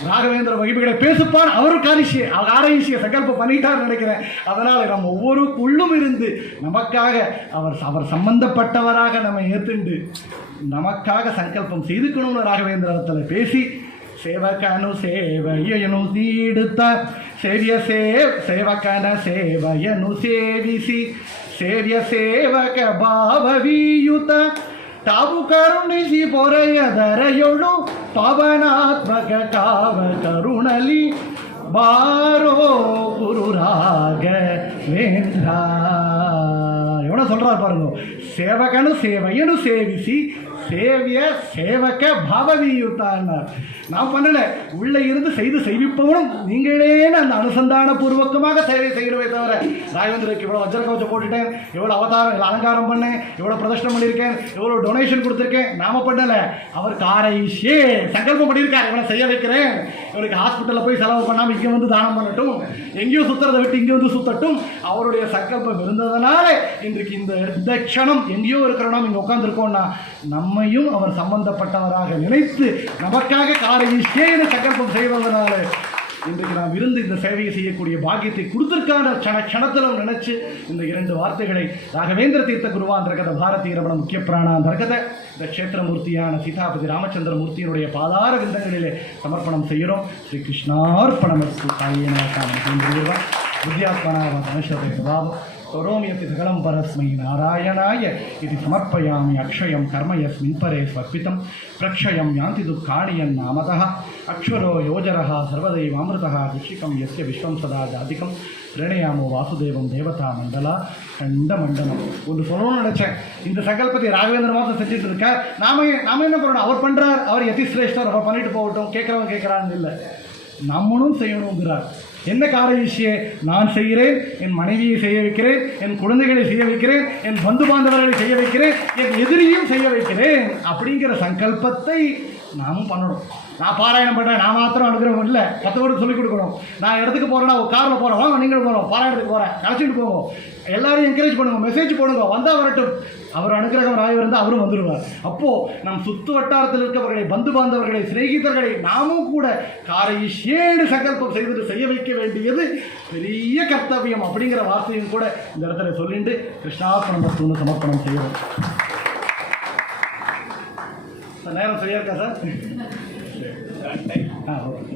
ராகவேந்திர மகிமைகளை பேசுப்பான் அவர் காரயிஷ்ய சங்கல்பம் பண்ணிட்டார் நினைக்கிறேன். அதனால் நம்ம ஒவ்வொருக்குள்ளும் இருந்து நமக்காக அவர் சம்பந்தப்பட்டவராக நம்ம ஏற்றுண்டு நமக்காக சங்கல்பம் செய்துக்கணும்னு ராகவேந்திரத்தில் பேசி ಸೇವಕನು ಸೇವೆಯನ್ನು ನೀಡುತ್ತ ಸೇವಕನ ಸೇವೆಯನ್ನು ಸೇವಿಸಿ ಸೇವಕ ಭಾವವೀಯುತ ತಾವು ಕರುಣಿಸಿ ಪೊರೆಯದರೆಯೊಳು ಪವನಾತ್ಮಕ ಕಾವ ಕರುಣಲಿ ಬಾರೋ ಗುರು ರಾಘವೇಂದ್ರ எவ்வளோ சொல்கிறார் பாருங்க. சேவகனு சேவையனு சேவிசி சேவக பாவவியுத்தான்னார். நான் பண்ணலை, உள்ளே இருந்து செய்விப்பவனும் நீங்களேன்னு அந்த அனுசந்தான பூர்வக்கமாக சேவை செய்யணுமே தவிர ராகவேந்திரக்கு இவ்வளோ வஜ்ர கவச்சம் போட்டுட்டேன், எவ்வளோ அவதாரம் அலங்காரம் பண்ணேன், எவ்வளோ பிரதர்ஷனம் பண்ணியிருக்கேன், எவ்வளோ டொனேஷன் கொடுத்துருக்கேன், நாம பண்ணலை. அவர் காரயிஷ்யே சங்கல்பம் பண்ணியிருக்கார், இவனை செய்ய வைக்கிறேன், இவனுக்கு ஹாஸ்பிட்டலில் போய் செலவு பண்ணாமல் இங்கே வந்து தானம் பண்ணட்டும், எங்கேயோ சுற்றுறதை விட்டு இங்கே வந்து சுற்றட்டும், அவருடைய சங்கல்பம் இருந்ததுனால இன்றைக்கு இந்த க்ஷணம் எங்கேயோ இருக்கிறோம் இங்கே உட்காந்துருக்கோம்னா நம்மையும் அவர் சம்பந்தப்பட்டவராக நினைத்து நமக்காக காரயிஷ்யேன்னு சங்கல்பம் செய்வதனால இன்றைக்கு நாம் இருந்து இந்த சேவையை செய்யக்கூடிய பாக்கியத்தை கொடுத்திருக்கான க்ஷணத்தில் நினைச்சு இந்த 2 வார்த்தைகளை ராகவேந்திர தீர்த்த குருவாந்தர்கத பாரதிய ரமண முக்கிய பிராணாந்தர்கத இந்த க்ஷேத்திரமூர்த்தியான சீதாபதி ராமச்சந்திர மூர்த்தியினுடைய பாதார விந்தங்களிலே சமர்ப்பணம் செய்கிறோம். ஸ்ரீ கிருஷ்ணார்ப்பணமஸ்து காயேன புத்தியாத்மனாவதனுஷதே சுபாவம் கரோமியத்தி சகலம் பரஸ்மை நாராயணாய இது சமர்ப்பயாமி அக்ஷயம் கர்ம யஸ்மின் பரே ஸ்வர்ப்பிதம் பிரக்ஷயம் யாந்தி துக்காணியன் நாமதः அக்ஷரோ யோஜரः சர்வதைவாமிருதः ரிஷிகம் யஸ்ய விஸ்வம் சதா ஜாதிகம் பிரணயாமோ வாசுதேவம் தேவதா மண்டலா கண்ட மண்டலம். ஒன்று சொல்லணும்னு நினச்சேன், இந்த சங்கல்பத்தை ராகவேந்திர மாதம் செஞ்சுட்டு இருக்க நாம என்ன பண்ணணும், அவர் பண்ணுறார், அவர் யதிஸ்ரேஷ்டர், அவர் பண்ணிட்டு போகட்டும், கேட்குறவங்க கேட்குறான்னு இல்லை, நம்மளும் செய்யணுங்கிறார். என்ன காரயிஷ்யே? நான் செய்கிறேன், என் மனைவியை செய்ய வைக்கிறேன், என் குழந்தைகளை செய்ய வைக்கிறேன், என் பந்து பாந்தவர்களை செய்ய வைக்கிறேன், என் எதிரியும் செய்ய வைக்கிறேன் அப்படிங்கிற சங்கல்பத்தை நாமும் பண்ணணும். நான் பாராயணம் பண்ணுறேன், நான் மாத்திரம் அனுக்கிறவங்க இல்லை, 10 பேருக்கு சொல்லிக் கொடுக்கணும். நான் இடத்துக்கு போகிறேன்னா ஒரு காரில் போகிறோம், வாங்க நீங்களும் போகிறோம், பாராயணத்துக்கு போகிறேன், அழைச்சிட்டு போவோம், எல்லாரையும் என்கரேஜ் பண்ணுங்க, மெசேஜ் போடுங்க, வந்தால் வரட்டும், அவர் அனுக்கிரகம் ராய் இருந்தால் அவரும் வந்துடுவார். அப்போது நம் சுற்று வட்டாரத்தில் இருக்கவர்களை, பந்து பாந்தவர்களை, சிநேகிதர்களை நாமும் கூட காரயிஷ்யேன்னு சங்கல்பம் செய்துட்டு செய்ய வைக்க வேண்டியது பெரிய கர்த்தவியம் அப்படிங்கிற வார்த்தையும் கூட இந்த இடத்துல சொல்லிட்டு கிருஷ்ணார்ப்பணமஸ்துன்னு சமர்ப்பணம் செய்கிறோம். நேரம் சரியா இருக்கா சார்? ஓகே.